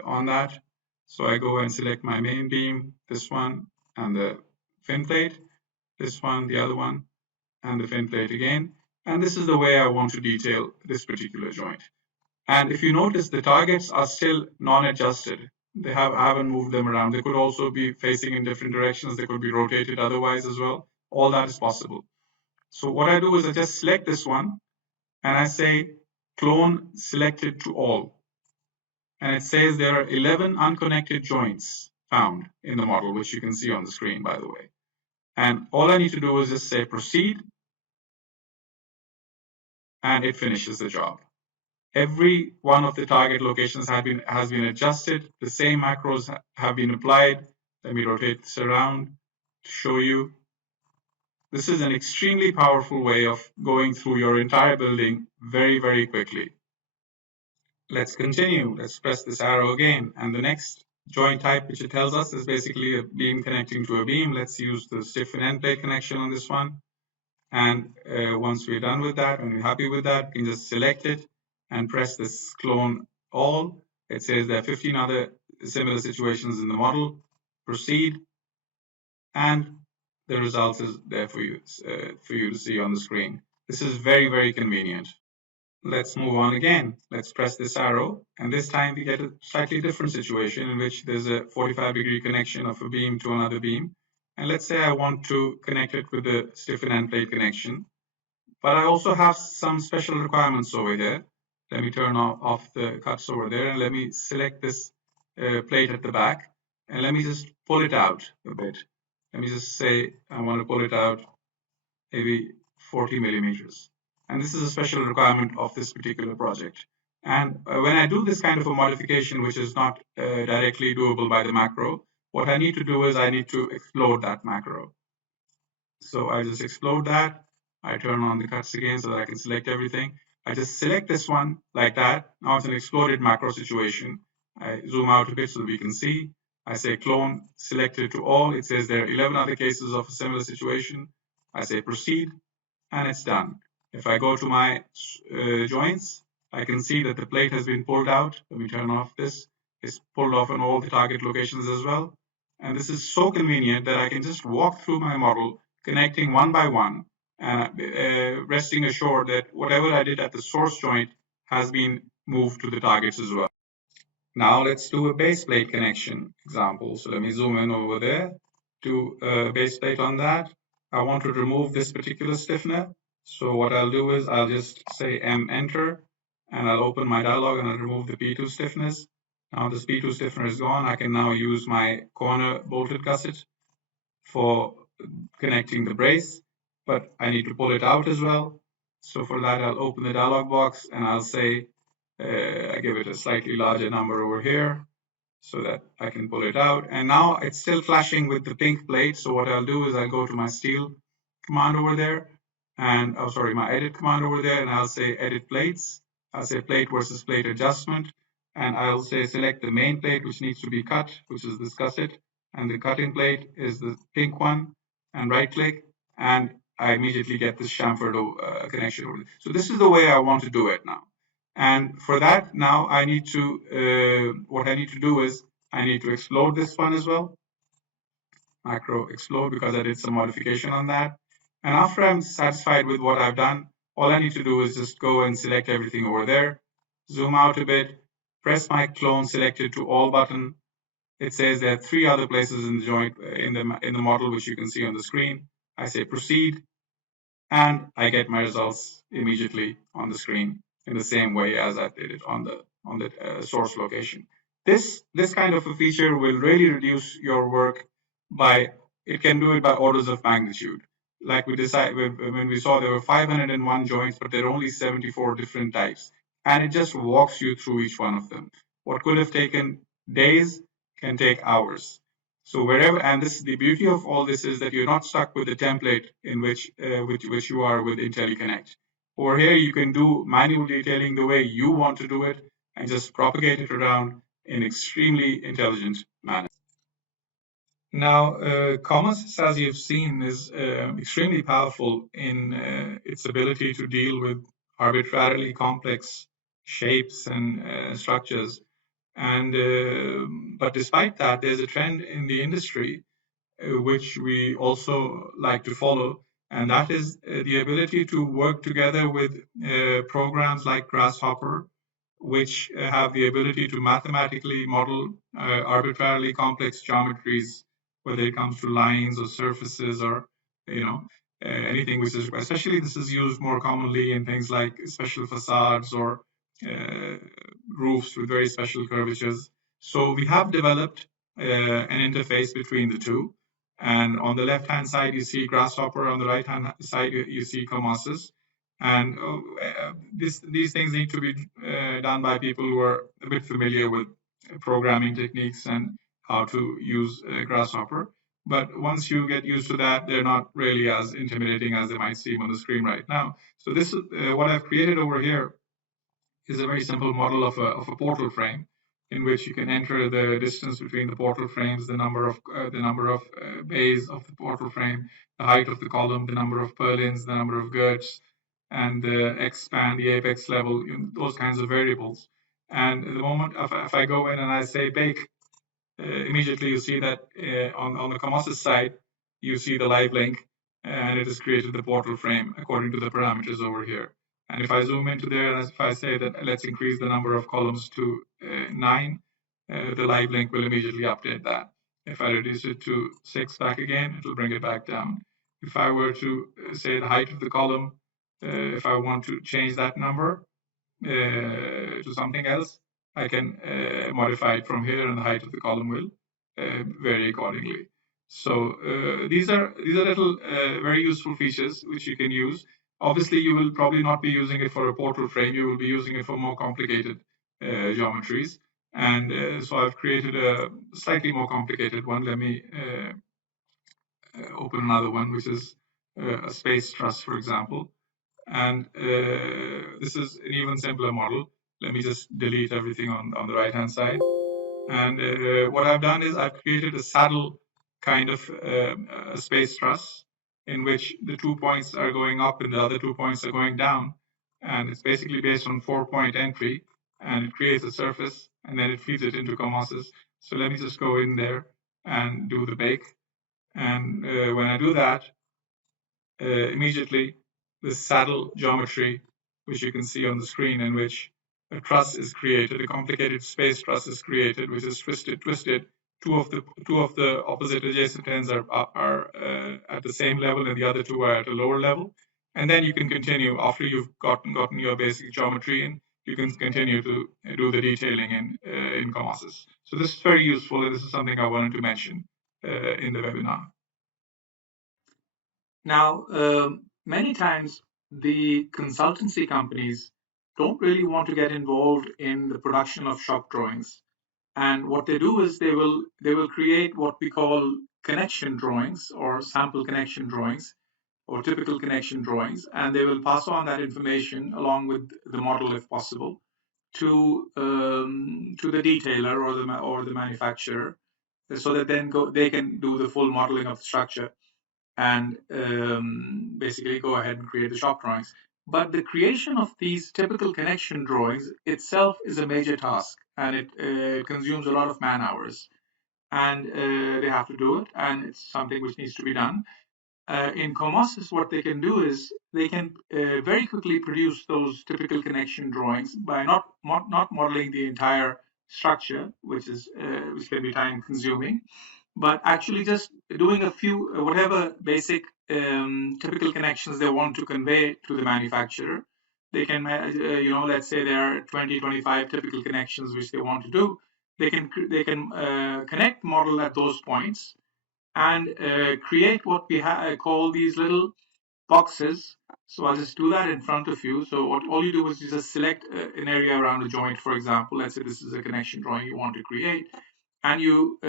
on that. So I go and select my main beam, this one, and the fin plate, this one, the other one, and the fin plate again. And this is the way I want to detail this particular joint. And if you notice, the targets are still non-adjusted. I haven't moved them around. They could also be facing in different directions. They could be rotated otherwise as well. all that is possible. So what I do is I just select this one and I say clone selected to all. And it says there are 11 unconnected joints found in the model, which you can see on the screen, by the way. And all I need to do is just say proceed, and it finishes the job. Every one of the target locations has been adjusted. The same macros have been applied. Let me rotate this around to show you. This is an extremely powerful way of going through your entire building very, very quickly. Let's continue. Let's press this arrow again. And the next joint type, which it tells us, is basically a beam connecting to a beam. Let's use the stiffened end plate connection on this one. And once we're done with that, and we're happy with that, we can just select it and press this clone all. It says there are 15 other similar situations in the model. Proceed, and the result is there for you to see on the screen. This is very, very convenient. Let's move on again. Let's press this arrow, and this time we get a slightly different situation in which there's a 45-degree connection of a beam to another beam. And let's say I want to connect it with the stiffened end plate connection, but I also have some special requirements over here. Let me turn off the cuts over there, and let me select this plate at the back, and let me just pull it out a bit. Let me just say I want to pull it out maybe 40 millimeters. And this is a special requirement of this particular project. And when I do this kind of a modification, which is not directly doable by the macro, what I need to do is I need to explode that macro. So I just explode that. I turn on the cuts again so that I can select everything. I just select this one like that. Now it's an exploded macro situation. I zoom out a bit so that we can see. I say clone selected to all. It says there are 11 other cases of a similar situation. I say proceed, and it's done. If I go to my joints, I can see that the plate has been pulled out. Let me turn off this. It's pulled off on all the target locations as well. And this is so convenient that I can just walk through my model, connecting one by one, resting assured that whatever I did at the source joint has been moved to the targets as well. Now let's do a base plate connection example. So let me zoom in over there to a base plate on that. I want to remove this particular stiffener. So what I'll do is I'll just say M enter, and I'll open my dialog and I'll remove the P2 stiffness. Now this P2 stiffener is gone. I can now use my corner bolted gusset for connecting the brace, but I need to pull it out as well. So for that, I'll open the dialog box and I'll say, I give it a slightly larger number over here so that I can pull it out. And now it's still clashing with the pink plate. So what I'll do is I'll go to my steel command over there and, oh, sorry, my edit command over there, and I'll say edit plates. I'll say plate versus plate adjustment. And I'll say select the main plate, which needs to be cut, which is this gusset. And the cutting plate is the pink one, and right click, and I immediately get this chamfered connection over there. So this is the way I want to do it now. And for that, now I need to, what I need to do is I need to explode this one as well. Macro explode, because I did some modification on that. And after I'm satisfied with what I've done, all I need to do is just go and select everything over there, zoom out a bit, press my clone selected to all button. It says there are 3 other places in the joint in the model, which you can see on the screen. I say proceed, and I get my results immediately on the screen in the same way as I did it on the source location. This kind of a feature will really reduce your work by, it can do it by orders of magnitude. Like we decided when we saw there were 501 joints, but there are only 74 different types, and it just walks you through each one of them. What could have taken days can take hours. So wherever, and this, the beauty of all this is that you're not stuck with the template in which you are with IntelliConnect. Over here, you can do manual detailing the way you want to do it and just propagate it around in extremely intelligent manner. Now, COMOSYS, as you've seen, is extremely powerful in its ability to deal with arbitrarily complex shapes and structures. And but despite that, there's a trend in the industry which we also like to follow, and that is the ability to work together with programs like Grasshopper, which have the ability to mathematically model arbitrarily complex geometries, whether it comes to lines or surfaces or anything which is, especially this is used more commonly in things like special facades or uh, roofs with very special curvatures. So we have developed an interface between the two. And on the left-hand side, you see Grasshopper. On the right-hand side, you see COMOSYS. And these things need to be done by people who are a bit familiar with programming techniques and how to use Grasshopper. But once you get used to that, they're not really as intimidating as they might seem on the screen right now. So this is what I've created over here is a very simple model of a portal frame in which you can enter the distance between the portal frames, the number of bays of the portal frame, the height of the column, the number of purlins, the number of girts, and the X span, the apex level, those kinds of variables. And the moment if I go in and I say bake, immediately you see that on the COMOSYS side, you see the live link, and it has created the portal frame according to the parameters over here. And if I zoom into there, and if I say that let's increase the number of columns to 9, the live link will immediately update that. If I reduce it to 6 back again, it will bring it back down. If I were to say the height of the column, if I want to change that number, to something else, I can modify it from here, and the height of the column will vary accordingly. So these are little very useful features which you can use. Obviously, you will probably not be using it for a portal frame. You will be using it for more complicated geometries. And so I've created a slightly more complicated one. Let me open another one, which is a space truss, for example. And this is an even simpler model. Let me just delete everything on the right-hand side. And what I've done is I've created a saddle kind of a space truss in which the 2 points are going up and the other 2 points are going down. And it's basically based on 4-point entry, and it creates a surface, and then it feeds it into COMOSYS. So let me just go in there and do the bake. And when I do that, immediately the saddle geometry, which you can see on the screen, in which a truss is created, a complicated space truss is created, which is twisted. Two of the opposite adjacent ends are at the same level, and the other two are at a lower level. And then you can continue after you've gotten your basic geometry in. You can continue to do the detailing in COMOSYS. So this is very useful, and this is something I wanted to mention in the webinar. Now, many times the consultancy companies don't really want to get involved in the production of shop drawings. And what they do is they will create what we call connection drawings or sample connection drawings or typical connection drawings, and they will pass on that information along with the model, if possible, to the detailer or the manufacturer, so that then they can do the full modeling of the structure and basically go ahead and create the shop drawings. But the creation of these typical connection drawings itself is a major task, and it consumes a lot of man hours. And they have to do it, and it's something which needs to be done. In COMOSYS, what they can do is they can very quickly produce those typical connection drawings by not modeling the entire structure, which can be time consuming, but actually just doing a few whatever basic typical connections they want to convey to the manufacturer. They can let's say there are 20-25 typical connections which they want to do. They can connect model at those points and create what we call these little boxes. So I'll just do that in front of you. So all you do is you just select an area around a joint, for example. Let's say this is a connection drawing you want to create, and you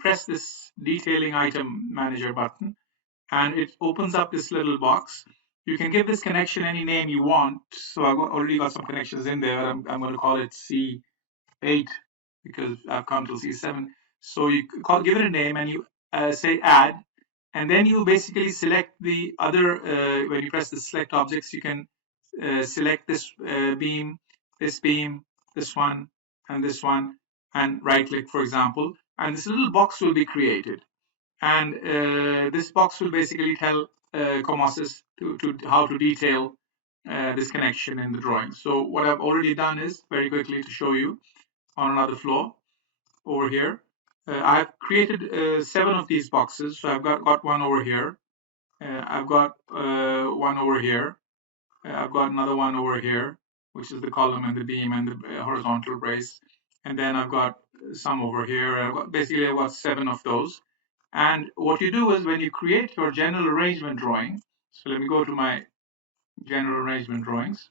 press this detailing item manager button, and it opens up this little box. You can give this connection any name you want. So I've already got some connections in there. I'm going to call it C8 because I've come to C7. So you give it a name, and you say add, and then you basically select the other. When you press the select objects, you can select this beam, this one, and this one, and right click, for example, and this little box will be created. And this box will basically tell COMOSYS to how to detail this connection in the drawing. So what I've already done is, very quickly to show you on another floor over here, I've created 7 of these boxes. So I've got one over here, I've got one over here. I've got another one over here, which is the column and the beam and the horizontal brace. And then I've got some over here. Basically, I've got 7 of those. And what you do is when you create your general arrangement drawing, so let me go to my general arrangement drawings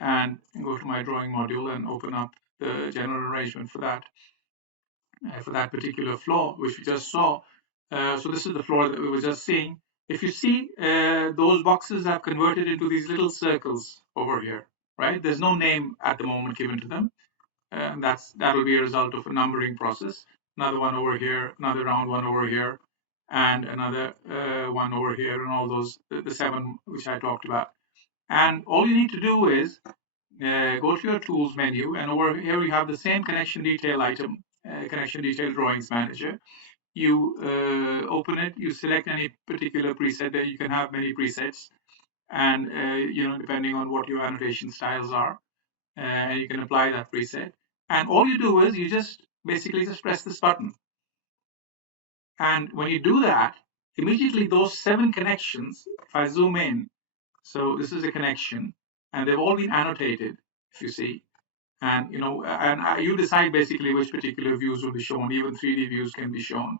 and go to my drawing module and open up the general arrangement for that particular floor, which we just saw. So this is the floor that we were just seeing. If you see, those boxes have converted into these little circles over here, right? There's no name at the moment given to them. And that'll be a result of a numbering process. Another one over here, another round one over here, and another one over here, and all those, the 7 which I talked about. And all you need to do is go to your tools menu, and over here we have the same connection detail item, connection detail drawings manager. You open it, you select any particular preset. There you can have many presets, and depending on what your annotation styles are, you can apply that preset. And all you do is you just basically just press this button, and when you do that, immediately those 7 connections, if I zoom in, so this is a connection, and they've all been annotated, if you see. And you decide basically which particular views will be shown. Even 3D views can be shown,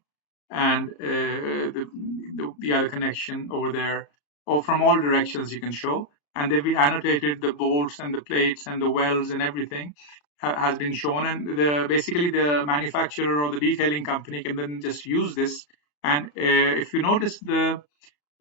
and the other connection over there, or from all directions you can show, and they'll be annotated. The bolts and the plates and the welds and everything has been shown, and basically the manufacturer or the detailing company can then just use this. And if you notice,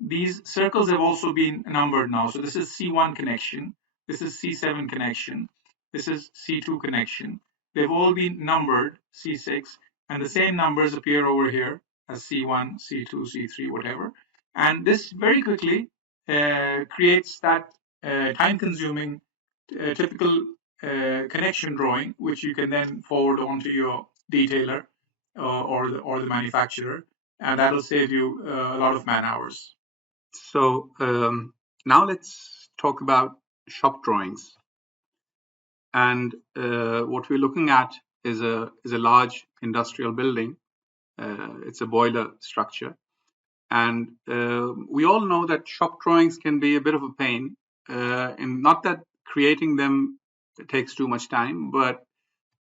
these circles have also been numbered now. So this is C1 connection, this is C7 connection, this is C2 connection. They've all been numbered, C6, and the same numbers appear over here as C1, C2, C3, whatever. And this very quickly creates that time-consuming typical connection drawing, which you can then forward on to your detailer or the manufacturer, and that'll save you a lot of man hours. So now let's talk about shop drawings. And what we're looking at is a large industrial building. It's a boiler structure. And we all know that shop drawings can be a bit of a pain. And not that creating them takes too much time, but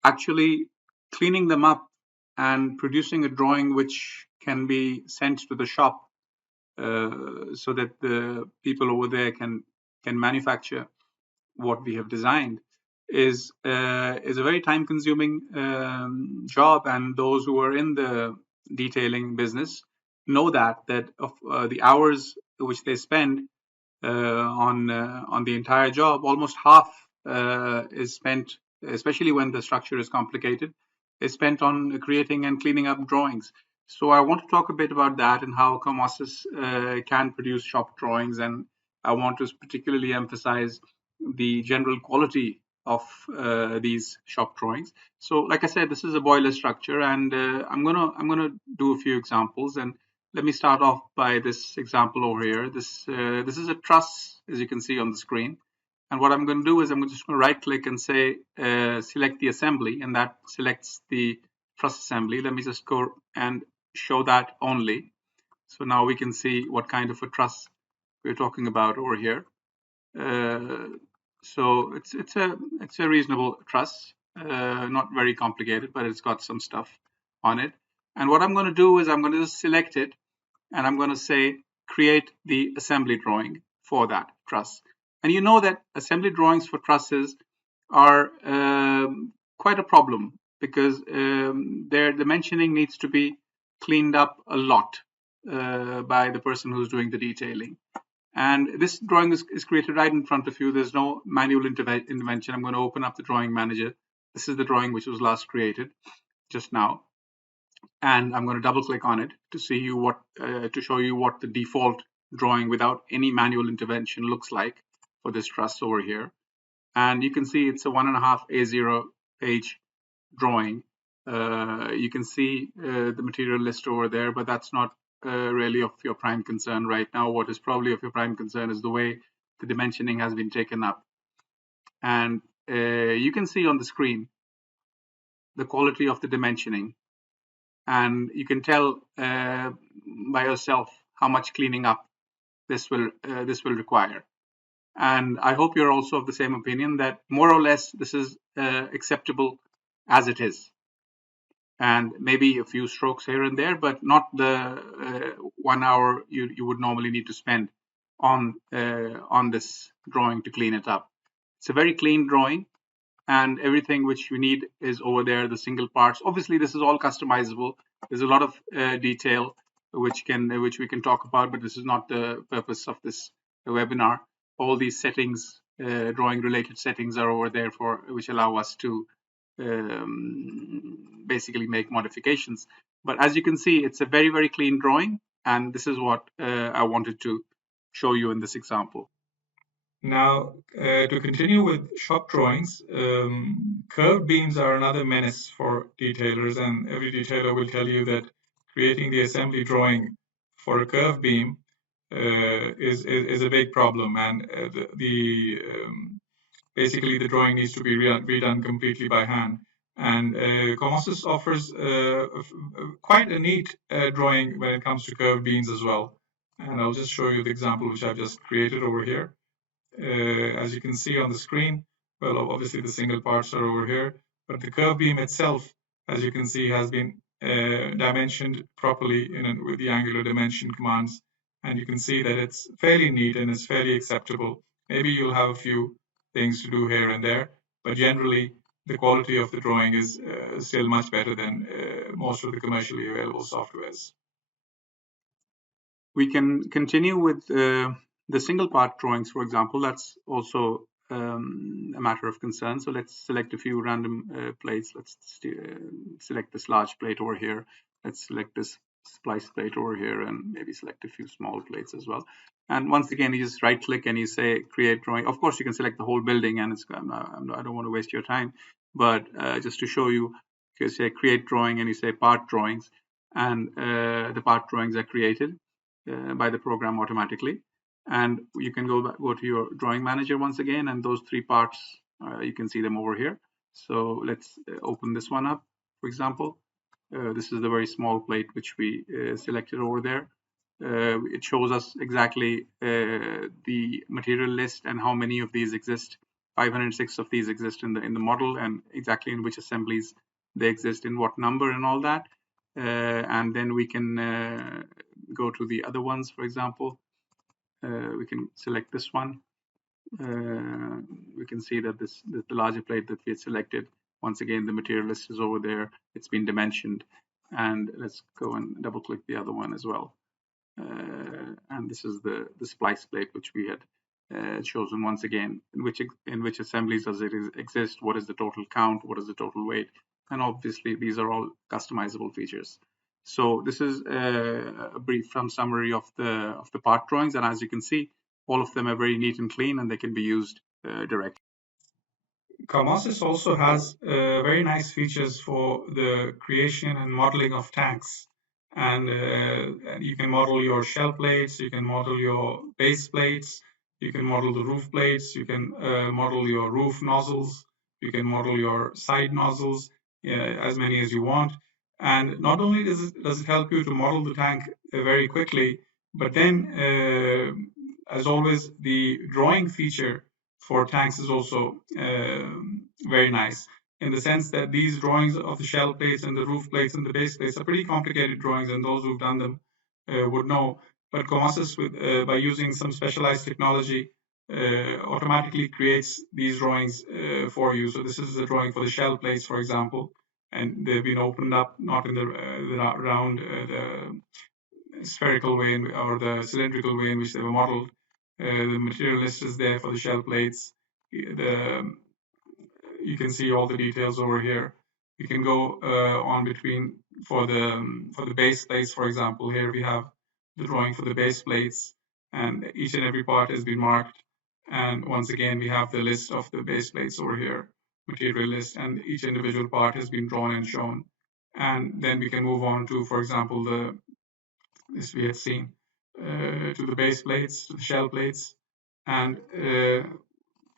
actually cleaning them up and producing a drawing which can be sent to the shop so that the people over there can manufacture what we have designed is a very time consuming job. And those who are in the detailing business know that of the hours which they spend on the entire job, almost half is spent, especially when the structure is complicated, is spent on creating and cleaning up drawings. So I want to talk a bit about that and how COMOSYS can produce shop drawings, and I want to particularly emphasize the general quality of these shop drawings. So, like I said, this is a boiler structure, and I'm gonna do a few examples. And let me start off by this example over here. This is a truss, as you can see on the screen. And what I'm going to do is I'm just going to right click and say select the assembly, and that selects the truss assembly. Let me just go and show that only. So now we can see what kind of a truss we're talking about over here. So it's a reasonable truss, not very complicated, but it's got some stuff on it. And what I'm going to do is I'm going to just select it, and I'm going to say create the assembly drawing for that truss. And you know that assembly drawings for trusses are quite a problem because their dimensioning needs to be cleaned up a lot by the person who's doing the detailing. And this drawing is created right in front of you. There's no manual intervention. I'm going to open up the drawing manager. This is the drawing which was last created just now. And I'm going to double click on it to show you what the default drawing without any manual intervention looks like for this truss over here. And you can see it's a 1.5 A0 page drawing. You can see the material list over there, but that's not really of your prime concern right now. What is probably of your prime concern is the way the dimensioning has been taken up. And you can see on the screen the quality of the dimensioning, and you can tell by yourself how much cleaning up this will require. And I hope you're also of the same opinion that more or less this is acceptable as it is, and maybe a few strokes here and there, but not the 1 hour you would normally need to spend on this drawing to clean it up. It's a very clean drawing, and everything which you need is over there, the single parts. Obviously this is all customizable. There's a lot of detail which we can talk about, but this is not the purpose of this webinar. All these settings, drawing related settings, are over there for which allow us to basically make modifications. But as you can see, it's a very, very clean drawing, and this is what I wanted to show you in this example. Now, to continue with shop drawings, curved beams are another menace for detailers, and every detailer will tell you that creating the assembly drawing for a curved beam is a big problem, and basically the drawing needs to be redone completely by hand. And COMOSYS offers quite a neat drawing when it comes to curved beams as well. And I'll just show you the example which I've just created over here. As you can see on the screen, well, obviously the single parts are over here, but the curve beam itself, as you can see, has been dimensioned properly with the angular dimension commands. And you can see that it's fairly neat and it's fairly acceptable. Maybe you'll have a few things to do here and there, but generally the quality of the drawing is still much better than most of the commercially available softwares. We can continue with the single part drawings, for example. That's also a matter of concern. So let's select a few random plates. Let's select this large plate over here. Let's select this splice plate over here, and maybe select a few small plates as well. And once again, you just right click and you say create drawing. Of course, you can select the whole building, and I don't want to waste your time, but just to show you, you say create drawing and you say part drawings, and the part drawings are created by the program automatically. And you can go to your drawing manager once again, and those three parts, you can see them over here. So let's open this one up, for example. This is the very small plate which we selected over there. It shows us exactly the material list and how many of these exist. 506 of these exist in the model, and exactly in which assemblies they exist, in what number, and all that. And then we can go to the other ones. For example, we can select this one. We can see that the larger plate that we had selected, once again the material list is over there. It's been dimensioned. And let's go and double click the other one as well. And this is the splice plate which we had chosen once again. In which assemblies does it exist? What is the total count? What is the total weight? And obviously these are all customizable features. So this is a brief summary of the part drawings, and as you can see, all of them are very neat and clean, and they can be used directly. COMOSYS also has very nice features for the creation and modeling of tanks. And you can model your shell plates, you can model your base plates, you can model the roof plates, you can model your roof nozzles, you can model your side nozzles, as many as you want. And not only does it help you to model the tank very quickly, but then, as always, the drawing feature for tanks is also very nice, in the sense that these drawings of the shell plates and the roof plates and the base plates are pretty complicated drawings, and those who've done them would know. But COMOSYS, by using some specialized technology, automatically creates these drawings for you. So this is a drawing for the shell plates, for example, and they've been opened up not in the round, the spherical way or the cylindrical way in which they were modeled. The material list is there for the shell plates. You can see all the details over here. You can go on between for the base plates, for example. Here we have the drawing for the base plates, and each and every part has been marked. And once again, we have the list of the base plates over here, material list, and each individual part has been drawn and shown. And then we can move on to, for example, this we had seen, to the base plates, to the shell plates, and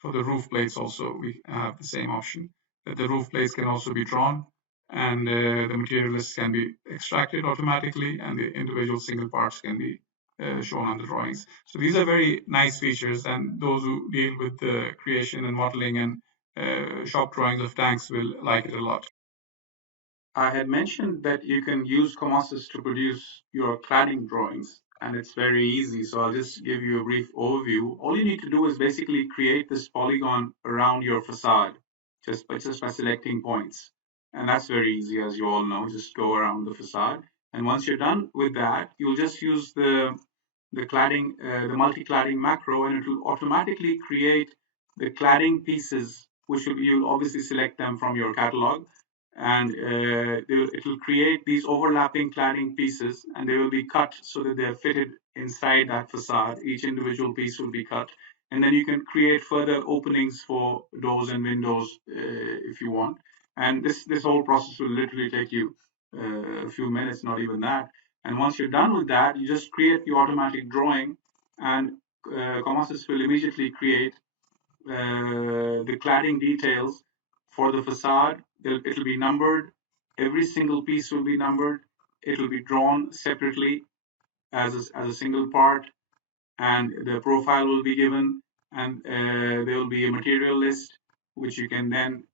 for the roof plates also we have the same option, that the roof plates can also be drawn, and the material list can be extracted automatically, and the individual single parts can be shown on the drawings. So these are very nice features, and those who deal with the creation and modeling and shop drawings of tanks will like it a lot. I had mentioned that you can use COMOSYS to produce your cladding drawings, and it's very easy. So I'll just give you a brief overview. All you need to do is basically create this polygon around your facade just by selecting points. And that's very easy, as you all know. Just go around the facade. And once you're done with that, you'll just use the cladding, the multi-cladding macro, and it will automatically create the cladding pieces, which you'll obviously select them from your catalog, and it will create these overlapping cladding pieces, and they will be cut so that they're fitted inside that facade. Each individual piece will be cut, and then you can create further openings for doors and windows if you want. And this whole process will literally take you a few minutes, not even that. And once you're done with that, you just create the automatic drawing, and COMOSYS will immediately create the cladding details for the facade. It'll be numbered. Every single piece will be numbered. It'll be drawn separately as a single part, and the profile will be given, and there will be a material list, which you can then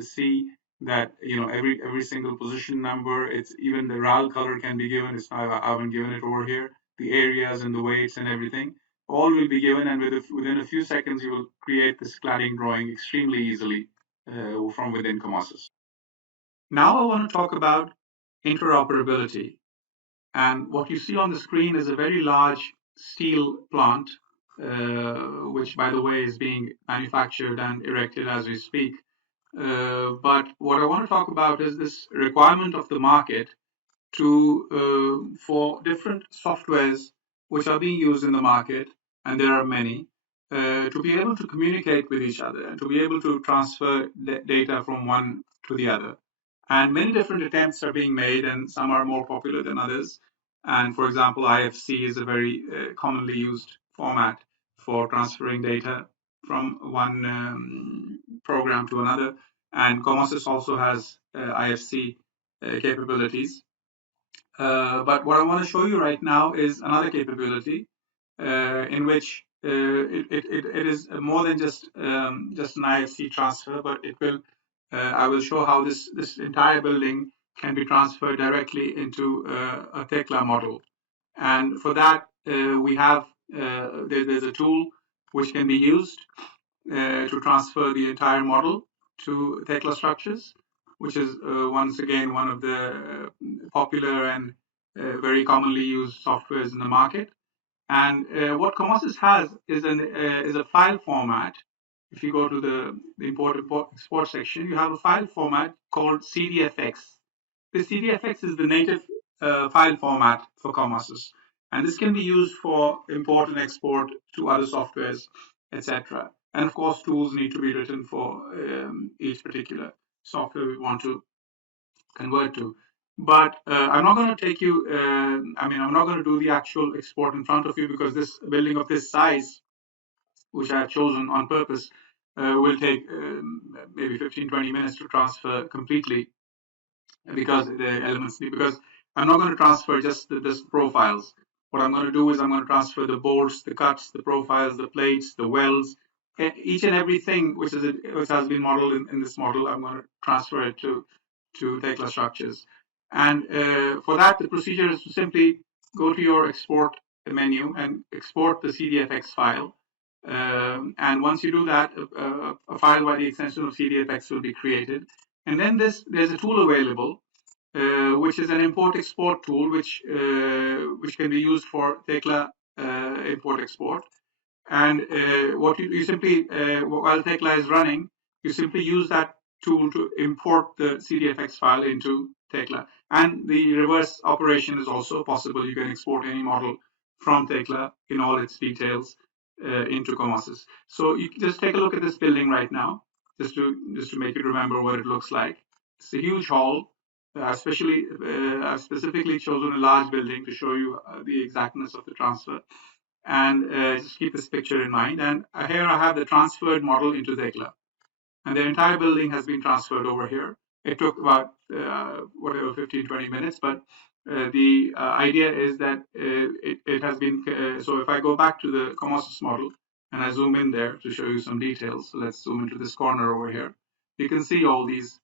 see that every single position number. It's even the RAL color can be given. I haven't given it over here. The areas and the weights and everything all will be given, and within a few seconds you will create this cladding drawing extremely easily from within COMOSYS. Now I want to talk about interoperability. And what you see on the screen is a very large steel plant, which, by the way, is being manufactured and erected as we speak. But what I want to talk about is this requirement of the market for different softwares which are being used in the market, and there are many, to be able to communicate with each other and to be able to transfer data from one to the other. And many different attempts are being made, and some are more popular than others. And for example, IFC is a very commonly used format for transferring data from one program to another. And COMOSYS also has IFC capabilities. But what I want to show you right now is another capability in which it is more than just an IFC transfer, but I will show how this entire building can be transferred directly into a Tekla model. And for that, there's a tool which can be used to transfer the entire model to Tekla structures, which is once again one of the popular and very commonly used softwares in the market. And what COMOSYS has is a file format. If you go to the import export section, you have a file format called CDFX. This CDFX is the native file format for COMOSYS, and this can be used for import and export to other softwares, etc. And of course, tools need to be written for each particular software we want to convert to. But I'm not going to take you, I'm not going to do the actual export in front of you, because this building of this size, which I have chosen on purpose, will take maybe 15-20 minutes to transfer completely, because I'm not going to transfer just the profiles. What I'm going to do is I'm going to transfer the bolts, the cuts, the profiles, the plates, the welds, each and everything which has been modeled in this model. I'm going to transfer it to Tekla structures. And for that, the procedure is to simply go to your export menu and export the CDFX file. And once you do that, a file by the extension of CDFX will be created. And then there's a tool available, which is an import-export tool, which can be used for Tekla import-export. And what you simply, while Tekla is running, you simply use that tool to import the CDFX file into Tekla. And the reverse operation is also possible. You can export any model from Tekla in all its details into COMOSYS. So you can just take a look at this building right now, just to make you remember what it looks like. It's a huge hall. I've specifically chosen a large building to show you the exactness of the transfer. And just keep this picture in mind. And here I have the transferred model into Tekla. And the entire building has been transferred over here. It took about, 15-20 minutes, but The idea is that it has been, so if I go back to the COMOSYS model and I zoom in there to show you some details, so let's zoom into this corner over here. You can see all these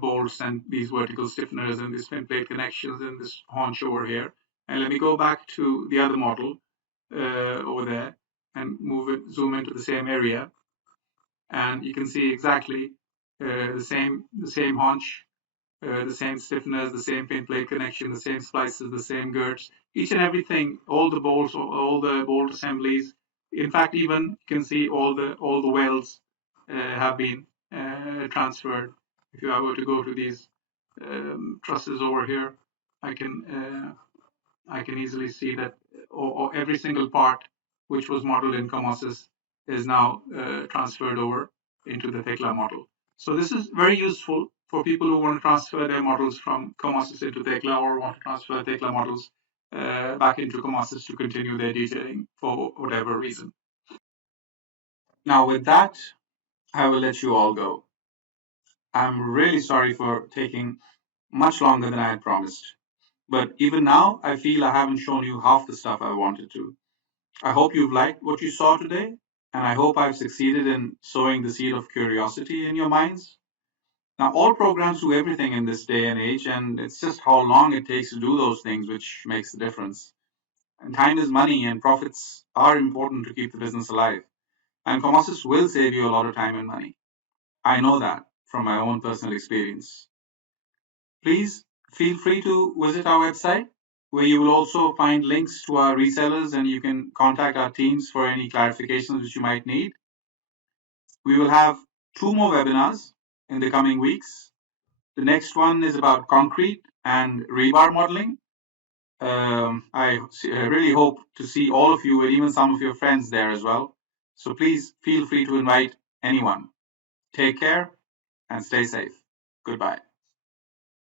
bolts and these vertical stiffeners and these fin plate connections and this haunch over here. And let me go back to the other model over there and zoom into the same area. And you can see exactly the same haunch, the same stiffeners, the same fin plate connection, the same splices, the same girts, each and everything, all the bolts, all the bolt assemblies. In fact, even you can see all the welds have been transferred. If I were to go to these trusses over here, I can easily see that every single part which was modeled in COMOSYS is now transferred over into the Thekla model. So this is very useful for people who want to transfer their models from COMOSYS into Thekla or want to transfer Thekla models back into COMOSYS to continue their detailing for whatever reason. Now with that, I will let you all go. I'm really sorry for taking much longer than I had promised. But even now, I feel I haven't shown you half the stuff I wanted to. I hope you've liked what you saw today, and I hope I've succeeded in sowing the seed of curiosity in your minds. Now, all programs do everything in this day and age, and it's just how long it takes to do those things which makes the difference. And time is money, and profits are important to keep the business alive. And COMOSYS will save you a lot of time and money. I know that from my own personal experience. Please feel free to visit our website, where you will also find links to our resellers, and you can contact our teams for any clarifications which you might need. We will have 2 more webinars in the coming weeks. The next one is about concrete and rebar modeling. I really hope to see all of you and even some of your friends there as well. So please feel free to invite anyone. Take care and stay safe. Goodbye.